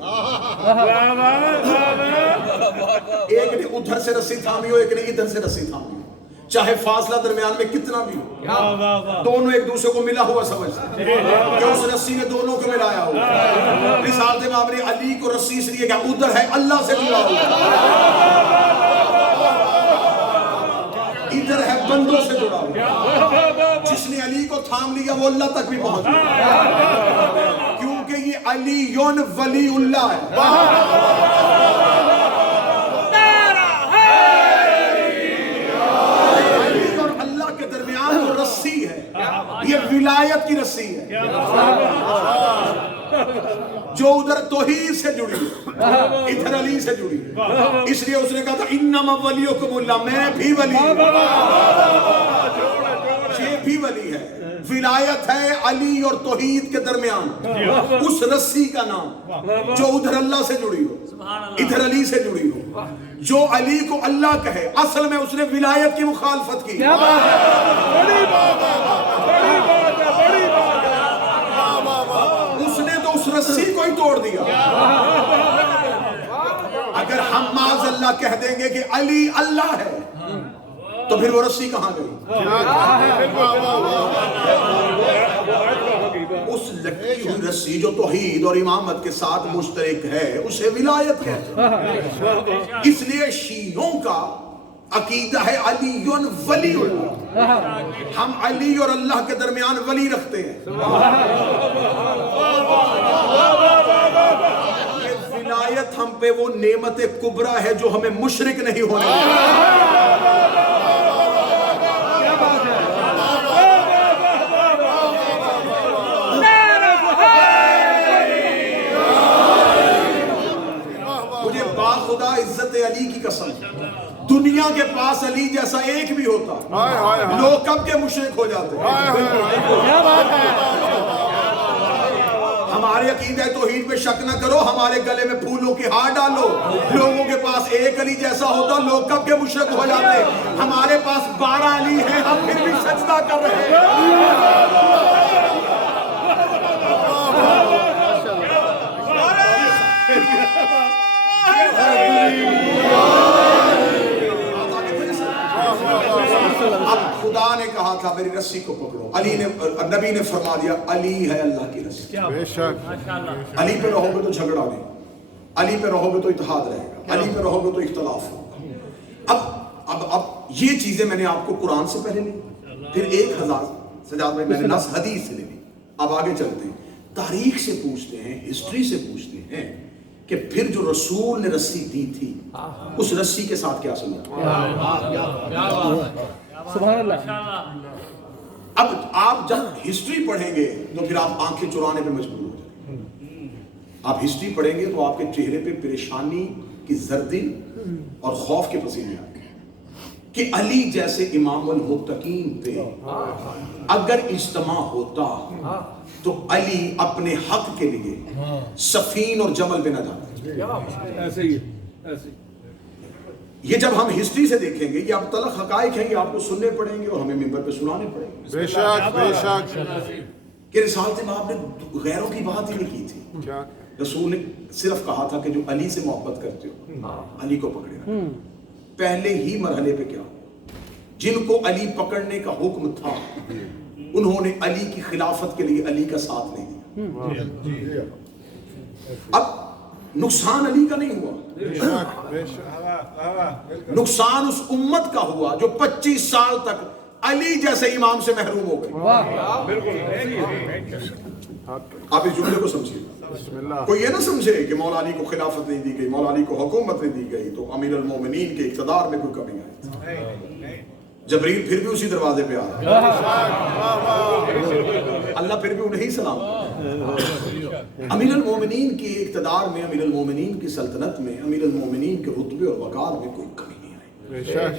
ایک نے ادھر سے رسی تھامی ہو، ایک نے ادھر سے رسی تھامی ہو، چاہے فاصلہ درمیان میں کتنا بھی ہو، دونوں ایک دوسرے کو ملا ہوا سمجھتے ہیں کہ اس رسی نے دونوں کو ملایا ہوا۔ رسالت باب نے علی کو رسی اس لیے کہ ادھر ہے اللہ سے جڑا ہوا، ادھر ہے بندوں سے جڑا ہوا۔ جس نے علی کو تھام لیا وہ اللہ تک بھی پہنچ گیا، کیونکہ یہ علی ولی اللہ ہے۔ علی اور اللہ کے درمیان وہ رسی ہے، یہ ولایت کی رسی ہے جو ادھر توحید سے جڑی ہے، ادھر علی سے جڑی ہے۔ اس لیے اس نے کہا تھا انما ولیکم اللہ، میں بھی ولی ہوں، یہ بھی ولی ہے۔ ولایت ہے علی اور توحید کے درمیان اس رسی کا نام جو ادھر اللہ سے جڑی ہو، ادھر علی سے جڑی ہو۔ جو علی کو اللہ کہے اصل میں اس نے ولایت کی مخالفت کی۔ اس نے تو اس رسی کو ہی توڑ دیا۔ اگر ہم معاذ اللہ کہہ دیں گے کہ علی اللہ ہے تو پھر وہ رسی کہاں گئی؟ اس لٹکی ہوئی رسی جو توحید اور امامت کے ساتھ مشترک ہے اسے ولایت کہتے ہیں۔ اس لیے شیعوں کا عقیدہ ہے علی ولی اللہ، ہم علی اور اللہ کے درمیان ولی رکھتے ہیں۔ یہ ولایت ہم پہ وہ نعمت کبریٰ ہے جو ہمیں مشرک نہیں ہونے دیتی۔ مجھے باخدا عزت علی کی قسم، دنیا کے پاس علی جیسا ایک بھی ہوتا لوگ کب کے مشرک ہو جاتے۔ ہمارے عقیدہ توحید میں شک نہ کرو، ہمارے گلے میں پھولوں کی ہار ڈالو، لوگوں کے پاس ایک علی جیسا ہوتا لوگ کب کے مشرک ہو جاتے۔ ہمارے پاس 12 علی ہیں، ہم پھر بھی سجدہ کر رہے ہیں۔ اب خدا نے کہا تھا میری رسی کو پکڑو، علی نے، نبی نے فرما دیا علی ہے اللہ کی رسی۔ علی پہ رہو گے تو جھگڑا نہیں، علی پہ رہو گے تو اتحاد رہے گا، علی پہ رہو گے تو اختلاف ہوگا۔ اب یہ چیزیں میں نے آپ کو قرآن سے پہلے لی، پھر 1000 سجاد بھائی میں نے نص حدیث سے لے لی۔ اب آگے چلتے ہیں، تاریخ سے پوچھتے ہیں، ہسٹری سے پوچھتے ہیں کہ پھر جو رسول نے رسی دی تھی اس رسی کے ساتھ کیا سمجھا۔ سبحان اللہ۔ اب آپ جب ہسٹری پڑھیں گے تو پھر آپ آنکھیں چرانے پہ مجبور ہو جائیں گے۔ آپ ہسٹری پڑھیں گے تو آپ کے چہرے پہ پریشانی کی زردی اور خوف کے پسینے آئیں گے کہ علی جیسے امام المتقین پہ اگر اجتماع ہوتا تو علی اپنے حق کے لیے سفین اور جمل پہ نہ جاتے۔ ایسے ہی ایسے یہ جب ہم ہسٹری سے دیکھیں گے یہ اب تلخ حقائق ہیں، یہ آپ کو سننے پڑیں گے اور ہمیں ممبر پہ سنانے پڑیں گے۔ بے شک بے شک۔ کہ رسالت باب نے غیروں کی بات ہی نہیں کی تھی، رسول نے صرف کہا تھا کہ جو علی سے محبت کرتے ہو علی کو پکڑے رہو۔ پہلے ہی مرحلے پہ کیا، جن کو علی پکڑنے کا حکم تھا انہوں نے علی کی خلافت کے لیے علی کا ساتھ نہیں دیا۔ اب نقصان علی کا نہیں ہوا، نقصان اس امت کا ہوا جو 25 سال تک अली जैसे इमाम से महरूम हो गए। आप इस जुमले को समझिए। कोई ये ना समझे कि मौला अली को खिलाफत नहीं दी गई, मौला अली को हुकूमत नहीं दी गई तो अमीर अल मोमिनीन के इक़्तिदार में कोई कमी आई। जबरील फिर भी उसी दरवाजे पे आ रहा, अल्लाह फिर भी उन्हें सलाम। अमीर अल मोमिनीन के इक़्तिदार में, अमीर अल मोमिनीन की सल्तनत में, अमीर अल मोमिनीन के रुतबे और वक़ार में कोई कमी नहीं आई।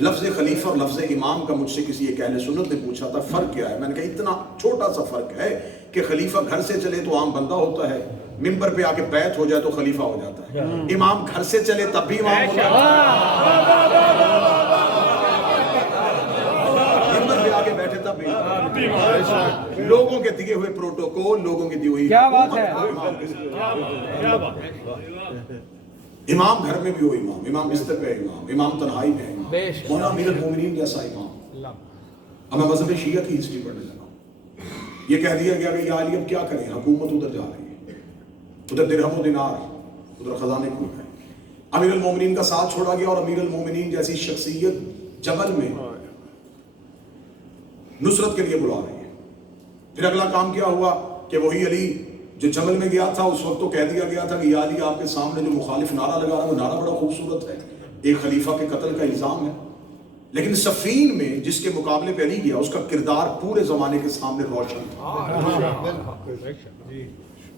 लफ्ज़ खलीफा और लफ्ज़ इमाम का मुझसे किसी एक अहले सुन्नत ने पूछा था फ़र्क क्या है? मैंने कहा इतना छोटा सा फ़र्क है कि खलीफा घर से चले तो आम बंदा होता है, मिंबर पे आके बैत हो जाए तो खलीफा हो जाता है। इमाम घर से चले तब भी इमाम होता है, मिंबर पे आके बैठे तब भी। लोगों के दिए हुए प्रोटोकॉल, लोगों की दी हुई, क्या बात है। इमाम घर में भी हो इमाम, इमाम बिस्तर पे है इमाम, इमाम तन्हाई में है इमाम, मौला अमीर अल मोमिनीन जैसा इमाम। अब मैं मज़हब शिया की हिस्ट्री पढ़ने लगा। ये कह दिया गया कि या अली अब क्या करें, हुकूमत उधर जा रही है, उधर दिरहम व दिनार, उधर खजाने खुल गए। अमीर अल मोमिनीन का साथ छोड़ा गया और अमीर अल मोमिनीन जैसी शख्सियत जबल में नुसरत के लिए बुला रही है। फिर अगला काम क्या हुआ कि वही अली जो जबल में गया था, उस वक्त तो कह दिया गया था कि या अली आपके सामने जो मुखालिफ नारा लगा रहा है वो नारा बड़ा खूबसूरत है, एक खलीफा के कत्ल का इल्जाम है। लेकिन सफीन में जिसके मुकाबले पे अली गया उसका किरदार पूरे जमाने के सामने रोशन था।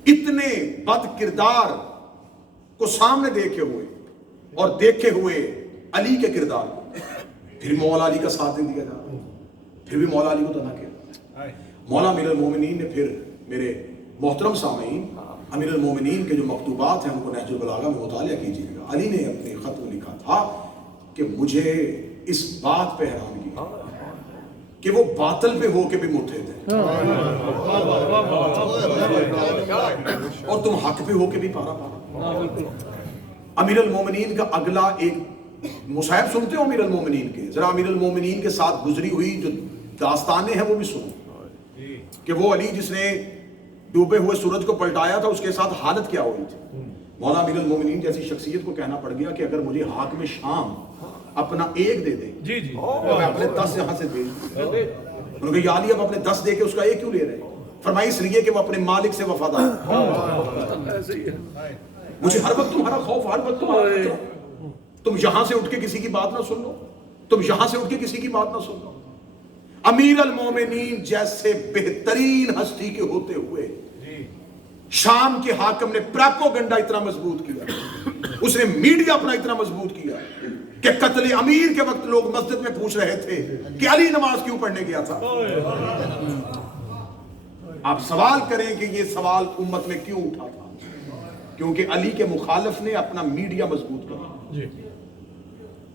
इतने बद किरदार को सामने देखे हुए और देखे हुए अली के किरदार को फिर मौला अली का साथ नहीं दिया जा रहा, फिर भी मौला अली को तना किया। मौला अमीर अल मोमिनीन ने फिर, मेरे मोहतरम सामीन, अमीर अल मोमिनीन के जो मकतूबात हैं उनको नहजुल बलागा में मुतालिया कीजिएगा। अली ने अपने खत में लिखा था कि मुझे इस बात पे हैरानगी कि वो बातिल पे होके भी मुत्तहिद थे और तुम हक पे होके भी पारा पारा। अमीर अल मोमिनीन का अगला एक मुसाहिब सुनते हो अमीर अल मोमिनीन के, जरा अमीर अल मोमिनीन के साथ गुजरी हुई जो दास्तानें हैं वो भी सुनो कि वो अली जिसने डूबे हुए सूरज को पलटाया था उसके साथ हालत क्या हुई थी। मौला अमीर अल मोमिनीन जैसी शख्सियत को कहना पड़ गया कि अगर मुझे हाकिम शाम अपना एक दे दे जी जी मैं अपने 10 यहाँ से दे। उन्होंने कहा या अली अब अपने 10 दे के उसका एक क्यों ले रहे? फरमाई इसलिए कि वो अपने मालिक से वफादार। मुझे हर वक्त तुम्हारा खौफ, हर वक्त तुम्हारा खतरा। तुम यहां से उठ के किसी की बात ना सुन लो, तुम यहां से उठ के किसी की बात ना सुन लो। अमीर अल मोमिनीन जैसे बेहतरीन हस्ती के होते हुए शाम के हाकिम ने प्रोपेगेंडा इतना मजबूत किया, उसने मीडिया अपना इतना मजबूत किया कि कत्ल अमीर के वक्त लोग मस्जिद में पूछ रहे थे कि अली नमाज क्यों पढ़ने गया था। आप सवाल करें कि ये सवाल उम्मत में क्यों उठा था? क्योंकि अली के मुखालिफ ने अपना मीडिया मजबूत कर,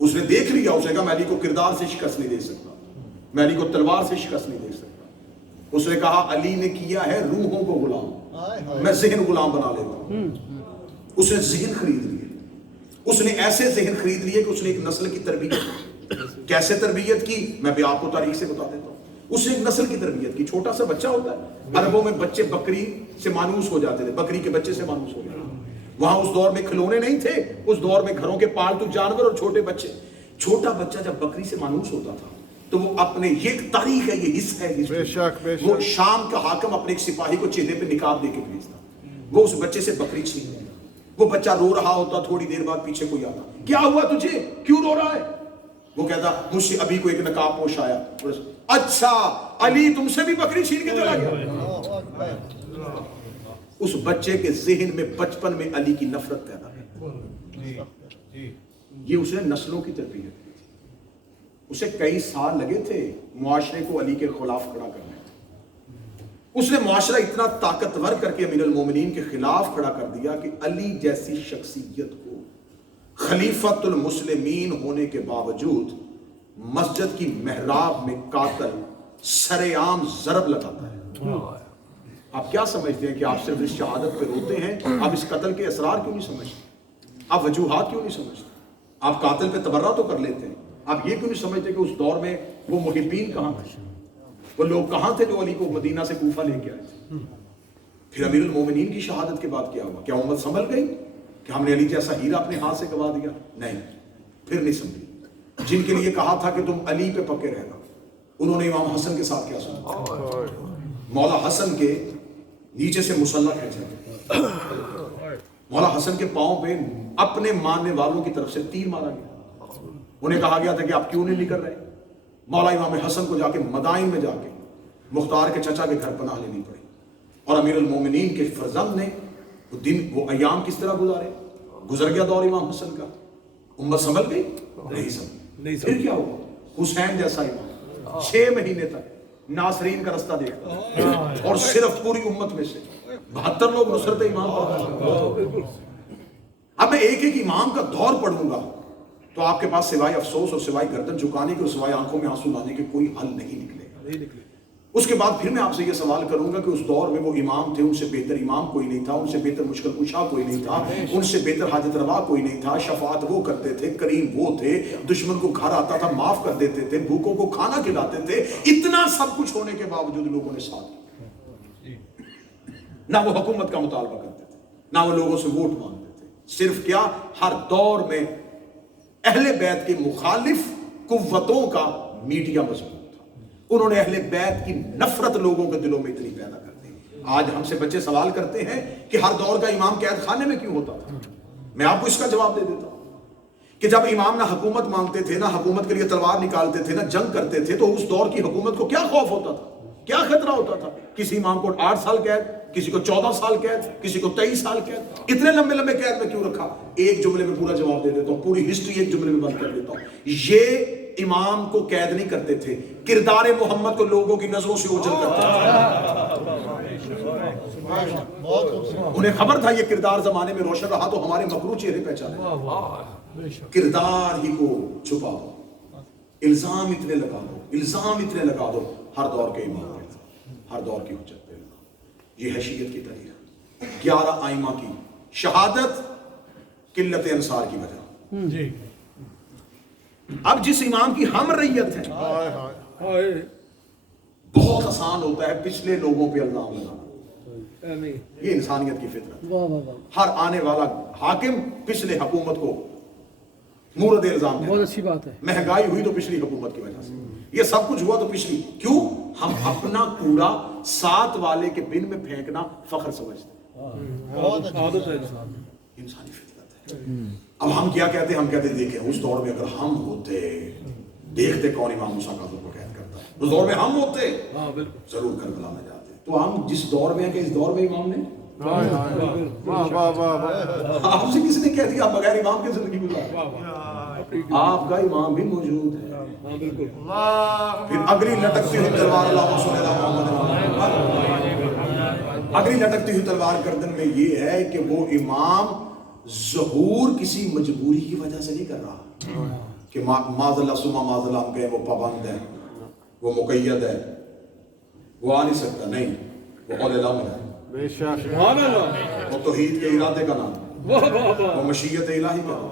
उसने देख लिया, उसने कहा मैं अली को किरदार से शिकस्त नहीं दे सकता, मैं अली को तलवार से शिकस्त नहीं दे सकता। उसने कहा अली ने किया है रूहों को गुलाम, मैं ज़हन गुलाम बना लेता हूं। उसने ज़हन खरीद लिए, उसने ऐसे ज़हन खरीद लिए कि उसने एक नस्ल की तरबियत, कैसे तरबियत की मैं भी आपको तारीख से बता देता हूँ। उसने एक नस्ल की तरबियत की। छोटा सा बच्चा होता है, अरबों में बच्चे बकरी से मानूस हो जाते थे, बकरी के बच्चे से मानूस हो जाते थे। वहां उस दौर में खिलौने नहीं थे, उस दौर में घरों के पालतू जानवर और छोटे बच्चे। छोटा बच्चा जब बकरी से मानूस होता था तो वो अपने, ये तारीख है, ये हिस्सा है, वो शाम का हाकिम अपने एक सिपाही को चेहरे पे निकाब दे के भेजता, वो उस बच्चे से बकरी छीन लेता। वो बच्चा रो रहा होता, थोड़ी देर बाद पीछे कोई आता, क्या हुआ तुझे, क्यों रो रहा है? वो कहता मुझसे अभी कोई एक नकाब पोश आया। अच्छा अली तुमसे भी बकरी छीन के चला गया। उस बच्चे के ज़हन में बचपन में अली की नफरत पैदा है। ये उसने नस्लों की तरबियत की। उसे कई साल लगे थे मुआशरे को अली के खिलाफ खड़ा करने। उसने मुआशरा इतना ताकतवर करके अमीर अल मोमिनीन के खिलाफ खड़ा कर दिया कि अली जैसी शख्सियत को खलीफतुल मुस्लिमीन होने के बावजूद मस्जिद की मेहराब में कातिल सरेआम ज़रब लगाता है। आप क्या समझते हैं कि आप सिर्फ इस शहादत पे रोते हैं? आप इस कत्ल के असरार क्यों नहीं समझते? आप वजूहात क्यों नहीं समझते? आप कातिल पे तबर्रा तो कर लेते हैं, आप ये क्यों नहीं समझते कि उस दौर में वो मुहिब्बीन कहाँ थे, वो लोग कहाँ थे जो अली को मदीना से कूफा लेके आए थे? फिर अमीर अल मोमिनीन की शहादत के बाद क्या हुआ? क्या उम्मत संभल गई कि हमने अली जैसा हीरा अपने हाथ से गवा दिया? नहीं, फिर नहीं संभली। जिनके लिए कहा था कि तुम अली पे पक्के रहना, उन्होंने इमाम हसन के साथ क्या सुना? मौला हसन के नीचे से मुसल्ला खींचा, मौला हसन के पांव पे अपने मानने वालों की तरफ से तीर मारा गया। उन्हें कहा गया था कि आप क्यों नहीं निकल रहे। मौला इमाम हसन को जाके मदाइन में जाके मुख्तार के चचा के घर पनाह लेनी पड़ी। और अमीर अल मोमिनीन के फर्जंद ने वो दिन वो अयाम किस तरह गुजारे? गुजर गया दौर इमाम हसन का, उम्मत संभल गई? नहीं संभल। फिर क्या हुआ? हुसैन जैसा इमाम 6 महीने तक नासरीन का रास्ता देखता और सिर्फ पूरी उम्मत में से 72 लोग नुसरत इमाम पर। अब मैं एक एक इमाम का दौर पढ़ूंगा तो आपके पास सिवाय अफसोस और सिवाय गर्दन झुकाने के और सिवाय आंखों में आंसू लाने के कोई हल नहीं निकलेगा। उसके बाद फिर मैं आपसे ये सवाल करूंगा कि उस दौर में वो इमाम थे, उनसे बेहतर इमाम कोई नहीं था, उनसे बेहतर मुश्किल कुशा कोई नहीं था, उनसे बेहतर हाजत रवा कोई नहीं था। शफात वो करते थे, करीम वो थे, दुश्मन को घर आता था माफ कर देते थे, भूखों को खाना खिलाते थे। इतना सब कुछ होने के बावजूद लोगों ने साथ दिया। ना वो हुकूमत का मुतालबा करते थे, ना वो लोगों से वोट मांगते थे। सिर्फ क्या, हर दौर में अहले बैत के मुखालिफ कुव्वतों का मीडिया मजबूत था। उन्होंने अहले बैत की नफरत लोगों के दिलों में इतनी पैदा कर दी। आज हमसे बच्चे सवाल करते हैं कि हर दौर का इमाम कैद खाने में क्यों होता था। मैं आपको इसका जवाब दे देता हूं कि जब इमाम ना हुकूमत मांगते थे, ना हुकूमत के लिए तलवार निकालते थे, ना जंग करते थे, तो उस दौर की हुकूमत को क्या खौफ होता था, क्या खतरा होता था? किसी इमाम को 8 साल कैद, किसी को 14 साल कैद, किसी को 23 साल कैद। इतने लंबे लंबे कैद में क्यों रखा? एक जुमले में पूरा जवाब दे देता हूं, पूरी हिस्ट्री एक जुमले में बंद कर देता हूं। ये इमाम को कैद नहीं करते थे, किरदार मोहम्मद को लोगों की नजरों से ओझल करते थे। उन्हें खबर था ये किरदार जमाने में रोशन रहा तो हमारे मकरू चेहरे पहचाने। किरदार ही को छुपा दो, इल्जाम इतने लगा दो, इल्जाम इतने लगा दो। हर दौर के इमाम, हर दौर की हुज्जत पे ये है शीयत की तारीख। 11 आइमा की शहादत किल्लत अंसार की वजह। अब जिस इमाम की हम रैयत है, बहुत आसान होता है पिछले लोगों पे इल्जाम लगाना। ये इंसानियत की फितरत। हर आने वाला हाकिम पिछले हुकूमत को मूरद इल्जाम देता है। बहुत अच्छी बात है। महंगाई हुई तो पिछली हुकूमत की वजह से, ये सब कुछ हुआ तो पिछली। क्यों? हम अपना कूड़ा साथ वाले के बिन में फेंकना फख्र समझते हैं। इंसानी फितरत है। अब हम क्या कहते हैं? हम कहते देखें उस दौर में अगर हम होते, देखते कौन इमाम मूसा काज़िम को कैद करता है। उस दौर में हम होते जरूर करबला में जाते। तो हम जिस दौर में है कि इस दौर में इमाम ने आपसे किसने कह दिया आप बगैर इमाम की जिंदगी गुजार? आपका इमाम भी मौजूद है। फिर अगली लटकती हुई तलवार अगली लटकती हुई तलवार गर्दन में ये है कि वो इमाम ज़हूर किसी मजबूरी की वजह से नहीं कर रहा कि माज़ल्ला सुमा माज़ल्ला हम गए, वो पाबंद है, वो मुक़य्यद है, वो आ नहीं सकता। नहीं, वो औले अमर है, वो तौहीद के इरादे का नाम, वो मशीयत इलाही का नाम।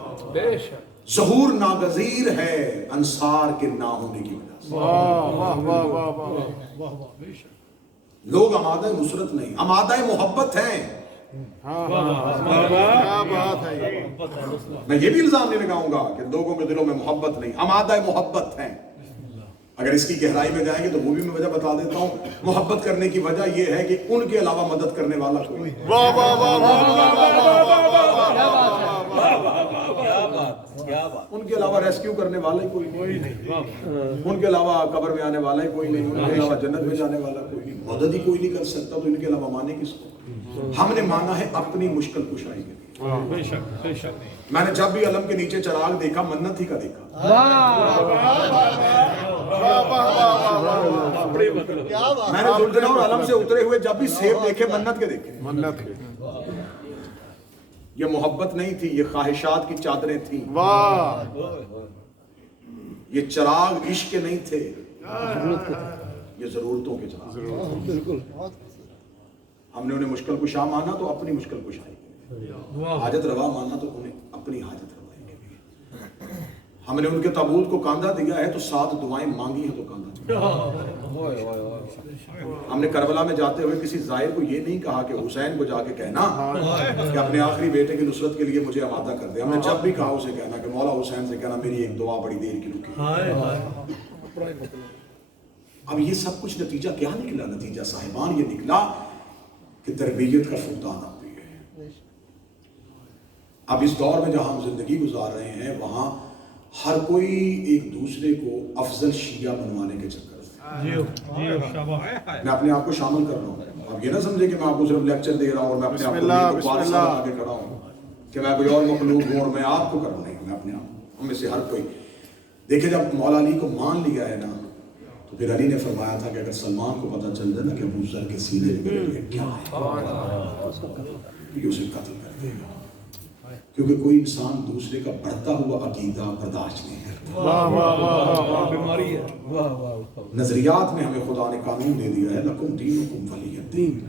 ज़हूर नागज़ीर है अंसार के ना होने की वजह से। लोग अमादा नुसरत नहीं, अमादा मोहब्बत हैं। मैं ये भी इल्जाम नहीं लगाऊंगा कि लोगों के दिलों में मोहब्बत नहीं, अमादा मोहब्बत हैं। अगर इसकी गहराई में जाएंगे तो वो भी मैं वजह बता देता हूँ। मोहब्बत करने की वजह यह है कि उनके अलावा मदद करने वाला कोई नहीं। उनके अलावा रेस्क्यू करने वाला ही कोई नहीं, उनके अलावा कब्र में आने वाला ही कोई नहीं, उनके अलावा जन्नत में जाने वाला कोई नहीं, मदद ही कोई नहीं कर सकता। तो इनके अलावा माने किसको? हमने माना है अपनी मुश्किल कुशाई के लिए। मैंने जब भी अलम के नीचे चराग देखा मन्नत ही का देखा। मैंने जुल्जना और अलम से उतरे हुए जब भी सेब देखे मन्नत के देखे। ये मोहब्बत नहीं थी, ये ख्वाहिशात की चादरें थी। ये चराग इश्क के नहीं थे, ये जरूरतों के चराग। हमने उन्हें मुश्किल कुशा माना तो अपनी मुश्किल कुशाई, हाजत रवा माना तो उन्हें अपनी हाजत रवाई के लिए। हमने उनके ताबूत को कांधा दिया है तो 7 दुआएं मांगी हैं तो कांधा दिया। हमने करबला में जाते हुए किसी जाहिर को ये नहीं कहा कि हुसैन को जाके कहना कि अपने आखिरी बेटे की नुसरत के लिए मुझे आमादा कर दे। हमने जब भी कहा उसे कहना कि मौला हुसैन से कहना मेरी एक दुआ बड़ी देर की रुकी। اب یہ سب کچھ نتیجہ کیا نکلا؟ نتیجہ صاحبان یہ نکلا کہ تربیت کا فقدان اب بھی ہے. اب اس دور میں جہاں ہم زندگی گزار رہے ہیں وہاں ہر کوئی ایک دوسرے کو افضل شیعہ بنوانے کے چکر میں اپنے آپ کو شامل کر رہا ہوں. آپ یہ نہ سمجھے کہ میں آپ کو صرف لیکچر دے رہا ہوں اور میں اپنے آپ کو وارث بنا کے کھڑا ہوں کہ میں کوئی اور مخلوق ہوں اور میں آپ کو کر رہا ہوں. میں اپنے آپ ہم میں سے ہر کوئی دیکھیں جب مولا علی کو مان لیا ہے نا تو پھر علی نے فرمایا تھا کہ اگر سلمان کو پتہ چل جائے نا کہ ابو ذر کے سینے میں کیا ہے یہ اسے قتل کر دے گا کیونکہ کوئی انسان دوسرے کا بڑھتا ہوا عقیدہ برداشت نہیں کرتا. نظریات میں ہمیں خدا نے قانون دے دیا ہے لکم دینکم ولی دین.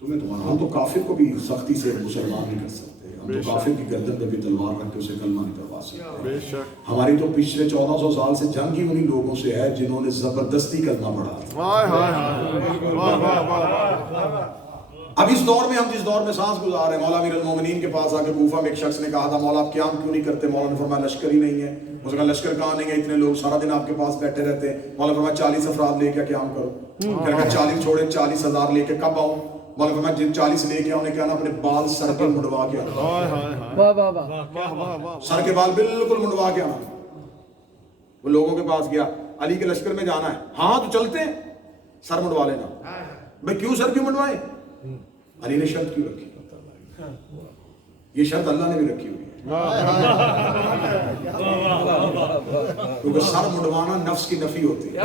تمہیں تمہارا ہم تو کافر کو بھی سختی سے مسلمان نہیں کر سکتے. ہم تو کافر کی گردن پہ بھی تلوار رکھ کے اسے کلمہ نہیں کروا سکتے. ہماری تو پچھلے 1400 سال سے جنگ ہی انہی لوگوں سے ہے جنہوں نے زبردستی کلمہ پڑھا. اب اس دور میں ہم جس دور میں سانس گزار رہے ہیں مولا امیر المومنین کے پاس آ کے کوفہ میں ایک شخص نے کہا تھا مولا آپ قیام کیوں نہیں کرتے؟ مولا نے فرمایا لشکر ہی نہیں ہے. اس نے کہا لشکر کہاں نہیں ہے اتنے لوگ سارا دن آپ کے پاس بیٹھے رہتے ہیں. مولا نے فرمایا 40 افراد لے کے قیام کرو. کہنے کا 40 چھوڑے 40,000 لے کے کب آؤں؟ مولا نے فرمایا جن 40 لے کے آؤں نے کہنا اپنے بال سر کے منڈوا کے آنا. سر کے بال بالکل منڈوا کے آنا. وہ لوگوں کے پاس گیا علی کے لشکر میں جانا ہے. ہاں تو چلتے ہیں سر منڈوا لینا. بھائی کیوں سر کیوں منڈوائے؟ علی نے شرط کیوں رکھی؟ یہ شرط اللہ نے بھی رکھی ہوئی ہے کیونکہ سر منڈوانا نفس کی نفی ہوتی ہے.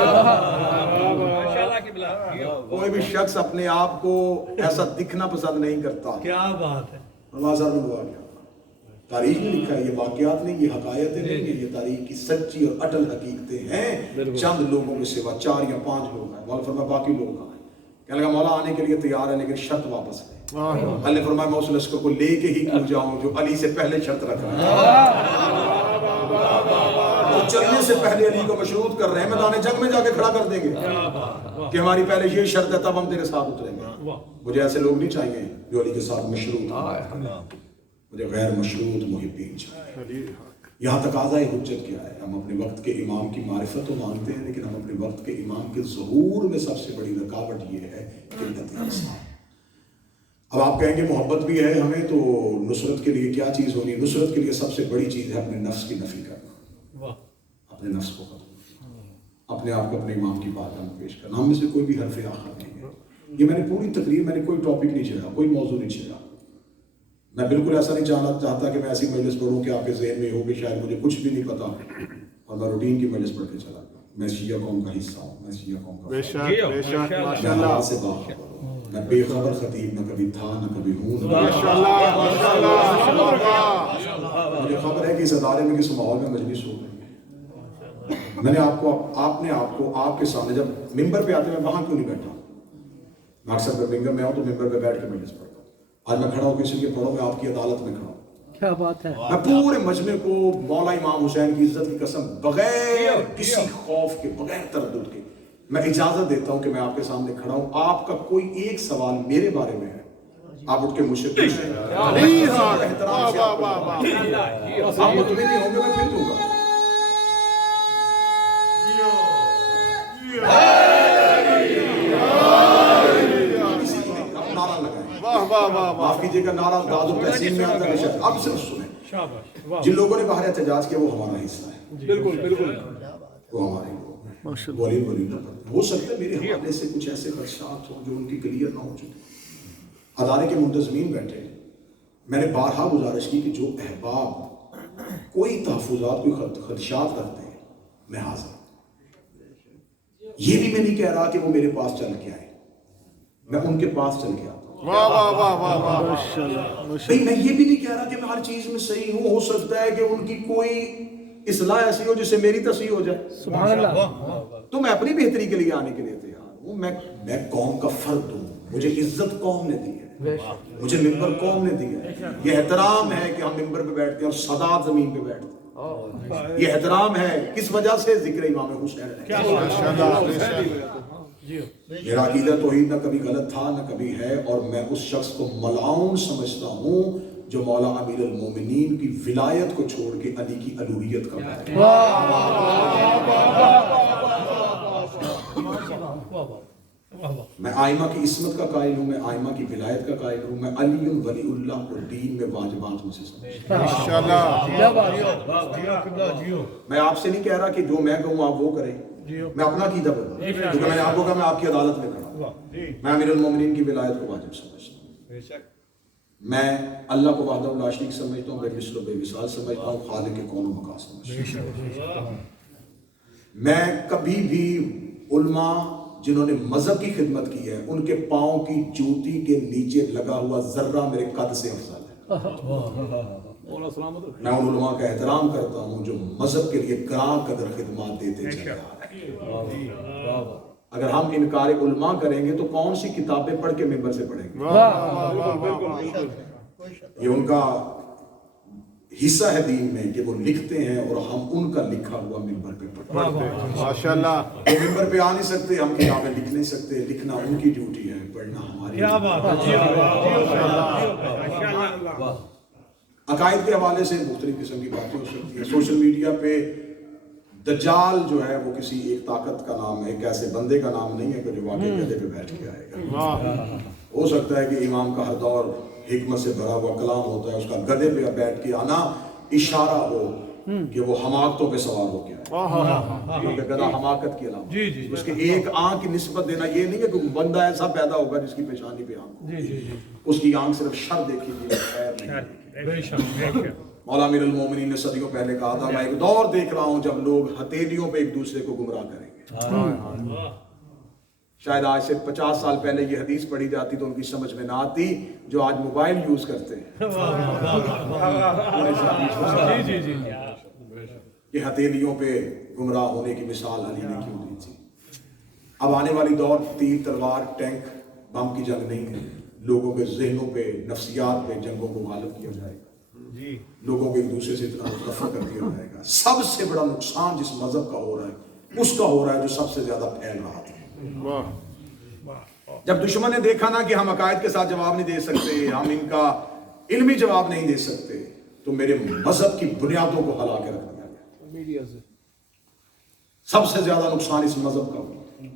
کوئی بھی شخص اپنے آپ کو ایسا دکھنا پسند نہیں کرتا. کیا بات ہے. سر منڈوا گیا. تاریخ میں لکھا ہے یہ واقعات نہیں یہ حقائق نہیں ہیں یہ تاریخ کی سچی اور اٹل حقیقتیں ہیں. چند لوگوں کے سوا 4 یا 5 لوگ ہیں. مولا فرمایا باقی لوگ کہاں ہیں؟ کہنے لگا مولا آنے کے لیے تیار ہے لیکن شرط واپس لے. علی نے فرمایا میں اس لشکر کو لے کے ہی کیوں جاؤں جو علی سے پہلے شرط رکھ رہا ہے. وہ چلنے سے پہلے علی کو مشروط کر رہے ہیں میدان جنگ میں جا کے کھڑا کر دیں گے کہ ہماری پہلے یہ شرط ہے تب ہم تیرے ساتھ اتریں گے. مجھے ایسے لوگ نہیں چاہیے جو علی کے ساتھ مشروط ہیں. مجھے غیر مشروط محبین چاہیے. یہاں تقاضا حجت کیا ہے؟ ہم اپنے وقت کے امام کی معرفت تو مانتے ہیں لیکن ہم اپنے وقت کے امام کے ظہور میں سب سے بڑی رکاوٹ یہ ہے کہ انسان. اب آپ کہیں گے محبت بھی ہے ہمیں تو نصرت کے لیے کیا چیز ہونی؟ نصرت کے لیے سب سے بڑی چیز ہے اپنے نفس کی نفی کرنا. اپنے نفس کو ختم اپنے آپ کو اپنے امام کی بات میں پیش کرنا. ہم میں سے کوئی بھی حرف آخر نہیں ہے. یہ میں نے پوری تقریر میں نے کوئی ٹاپک نہیں چھیڑا کوئی موضوع نہیں چھیڑا. میں بالکل ایسا نہیں چاہتا کہ میں ایسی مجلس پڑھوں کہ آپ کے ذہن میں ہو کہ شاید مجھے کچھ بھی نہیں پتا اور میں روٹین کی مجلس پڑھ کے چلا گیا. میں شیعہ قوم کا حصہ ہوں. میں شیعہ قوم کا میں بے خبر خطیب نہ کبھی تھا نہ کبھی ہوں. مجھے خبر ہے کہ اس ادارے میں کس ماحول میں مجلس ہو رہی ہے. میں نے آپ نے آپ کو آپ کے سامنے جب ممبر پہ آتے میں وہاں کیوں نہیں بیٹھا؟ میں اکثر ممبر میں آؤں تو ممبر پہ بیٹھ کے مجلس پڑھتا ہوں. آج میں کھڑا ہوں کسی کے پڑھوں میں آپ کی عدالت میں کھڑا ہوں. کیا بات ہے. میں پورے مجمع کو مولا امام حسین کی عزت کی قسم بغیر کسی خوف کے بغیر تردد کے میں اجازت دیتا ہوں کہ میں آپ کے سامنے کھڑا ہوں. آپ کا کوئی ایک سوال میرے بارے میں ہے آپ اٹھ کے مجھ سے پوچھیں. احترام سے آپ مطمئن نہیں ہوں گے میں پھر دوں گا. معاف کیجیے گا نعرہ داد و تحسین میں آتا ہے. اب صرف سنیں جن لوگوں نے باہر احتجاج کیا وہ ہمارا حصہ ہے. بالکل وہ ہمارے ہو سکتا ہے میرے حوالے سے کچھ ایسے خدشات ہوں جو ان کی کلیئر نہ ہو چکے. ادارے کے منتظمین بیٹھے میں نے بارہا گزارش کی کہ جو احباب کوئی تحفظات کوئی خدشات رکھتے ہیں میں حاضر. یہ بھی میں نہیں کہہ رہا کہ وہ میرے پاس چل کے آئے میں ان کے پاس چل کے آتا ہوں. میں یہ بھی نہیں کہہ رہا کہ میں ہر چیز میں صحیح ہوں. ہو سکتا ہے کہ ان کی کوئی اصلاح ایسی ہو جس سے میری تصحیح ہو جائے. سبحان اللہ. تو میں اپنی بہتری کے لیے آنے کے لیے تیار ہوں. میں قوم کا فرد ہوں. مجھے عزت قوم نے دی ہے. مجھے ممبر قوم نے دی ہے. یہ احترام ہے کہ ہم ممبر پہ بیٹھتے ہیں اور سادات زمین پہ بیٹھتے ہیں. یہ احترام ہے کس وجہ سے ذکر امام حسین ہے. میرا عقیدہ توحید نہ کبھی غلط تھا نہ کبھی ہے اور میں اس شخص کو ملعون سمجھتا ہوں جو مولا امیر المومنین کی ولایت کو چھوڑ کے علی کی الوہیت کا میں آئمہ کی عصمت کا قائل ہوں، میں آئمہ کی ولایت کا قائل ہوں، میں علی ولی اللہ کو دین میں واجبات میں سے سمجھتا ہوں۔ میں آپ سے نہیں کہہ رہا کہ جو میں کہوں آپ وہ کریں، میں اپنا عقیدہ بتا رہا ہوں، کیونکہ میں نے آپ کو کہا میں آپ کی عدالت میں کھڑا ہوں۔ میں امیر المومنین کی ولایت کو واجب سمجھتا ہوں، میں اللہ کو وحدہ لا شریک سمجھتا ہوں، بے مثل و بے مثال سمجھتا ہوں، خالق کون و مکان سمجھتا ہوں۔ میں کبھی بھی علماء جنہوں نے مذہب کی خدمت کی ہے ان کے پاؤں کی جوتی کے نیچے لگا ہوا ذرہ میرے قد سے افضل ہے۔ میں ان علماء کا احترام کرتا ہوں جو مذہب کے لیے گراں قدر خدمات دیتے چلے آ رہے ہیں۔ اگر ہم انکار علماء کریں گے تو کون سی کتابیں پڑھ کے ممبر سے پڑھیں گے؟ یہ ان کا حصہ ہے دین میں کہ وہ لکھتے ہیں اور ہم ان کا لکھا ہوا ممبر پہ پڑھتے ہیں۔ ماشاءاللہ وہ ممبر پہ آ نہیں سکتے، ہم کتابیں لکھ نہیں سکتے، لکھنا ان کی ڈیوٹی ہے، پڑھنا ہماری۔ عقائد کے حوالے سے مختلف قسم کی باتیں ہو سکتی ہیں۔ سوشل میڈیا پہ دجال جو ہے وہ کسی ایک طاقت کا نام ہے، ایک ایسے بندے کا نام نہیں ہے کہ جو واقعی گدھے پہ بیٹھ کے آئے گا۔ ہو سکتا ہے کہ امام کا ہر دور حکمت سے بھرا ہوا کلام ہوتا ہے، اس کا گدھے پہ بیٹھ کے آنا اشارہ ہو کہ وہ حماقتوں پہ سوار ہو گیا ہے، کیونکہ گدھا حماقت کی علامت۔ اس کے ایک آنکھ کی نسبت دینا یہ نہیں ہے کہ بندہ ایسا پیدا ہوگا جس کی پیشانی پہ آنکھ، اس کی آنکھ صرف شر دیکھی گئی، خیر نہیں۔ مولا امیر المومنین نے صدیوں پہلے کہا تھا میں ایک دور دیکھ رہا ہوں جب لوگ ہتھیلیوں پہ ایک دوسرے کو گمراہ کریں گے۔ شاید آج سے 50 سال پہلے یہ حدیث پڑھی جاتی تو ان کی سمجھ میں نہ آتی جو آج موبائل یوز کرتے ہیں، کہ ہتھیلیوں پہ گمراہ ہونے کی مثال علی نے کیوں دی تھی۔ اب آنے والی دور تیر تلوار ٹینک بم کی جنگ نہیں ہے، لوگوں کے ذہنوں پہ نفسیات پہ جنگوں کو غالب کیا جائے گا، لوگوں کو ایک دوسرے سے اتنا متفق کر دیا جائے گا۔ سب سے بڑا نقصان جس مذہب کا ہو رہا ہے اس کا ہو رہا ہے جو سب سے زیادہ پھیل رہا تھا۔ جب دشمن نے دیکھا نا کہ ہم عقائد کے ساتھ جواب نہیں دے سکتے، ہم ان کا علمی جواب نہیں دے سکتے، تو میرے مذہب کی بنیادوں کو ہلا کے رکھ دیا گیا۔ سب سے زیادہ نقصان اس مذہب کا ہوا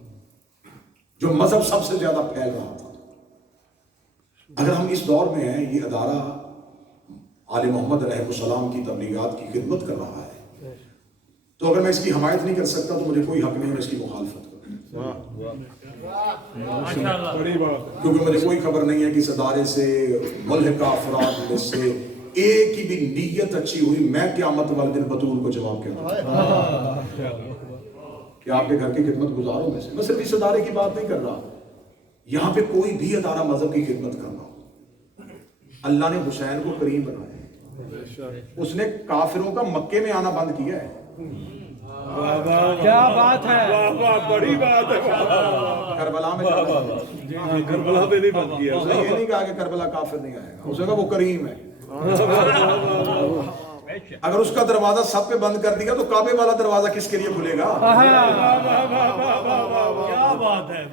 جو مذہب سب سے زیادہ پھیل رہا تھا۔ اگر ہم اس دور میں ہیں، یہ ادارہ آل محمد علیہ السلام کی تبلیغات کی خدمت کر رہا ہے، تو اگر میں اس کی حمایت نہیں کر سکتا تو مجھے کوئی حق نہیں ہے اس کی مخالفت کروں، کیونکہ مجھے کوئی خبر نہیں ہے کہ اس ادارے سے ملحقہ افراد میں سے ایک کی بھی نیت اچھی ہوئی میں قیامت والے دن بطول کو جواب کہتا کہ آپ کے گھر کی خدمت گزاروں میں سے۔ میں صرف اس ادارے کی بات نہیں کر رہا، یہاں پہ کوئی بھی ادارہ مذہب کی خدمت کر رہا ہو، اللہ نے حسین کو کریم بنایا، اس نے کافروں کا مکے میں آنا بند کیا ہے۔ کیا بات ہے، بڑی بات ہے۔ کربلا میں کربلا میں نہیں بند کیا، اس نے یہ نہیں کہا کہ کربلا کافر نہیں آئے گا، اس نے کہا وہ کریم ہے۔ اگر اس کا دروازہ سب پہ بند کر دیا تو کعبے والا دروازہ کس کے لیے کھلے گا؟ کیا بات ہے،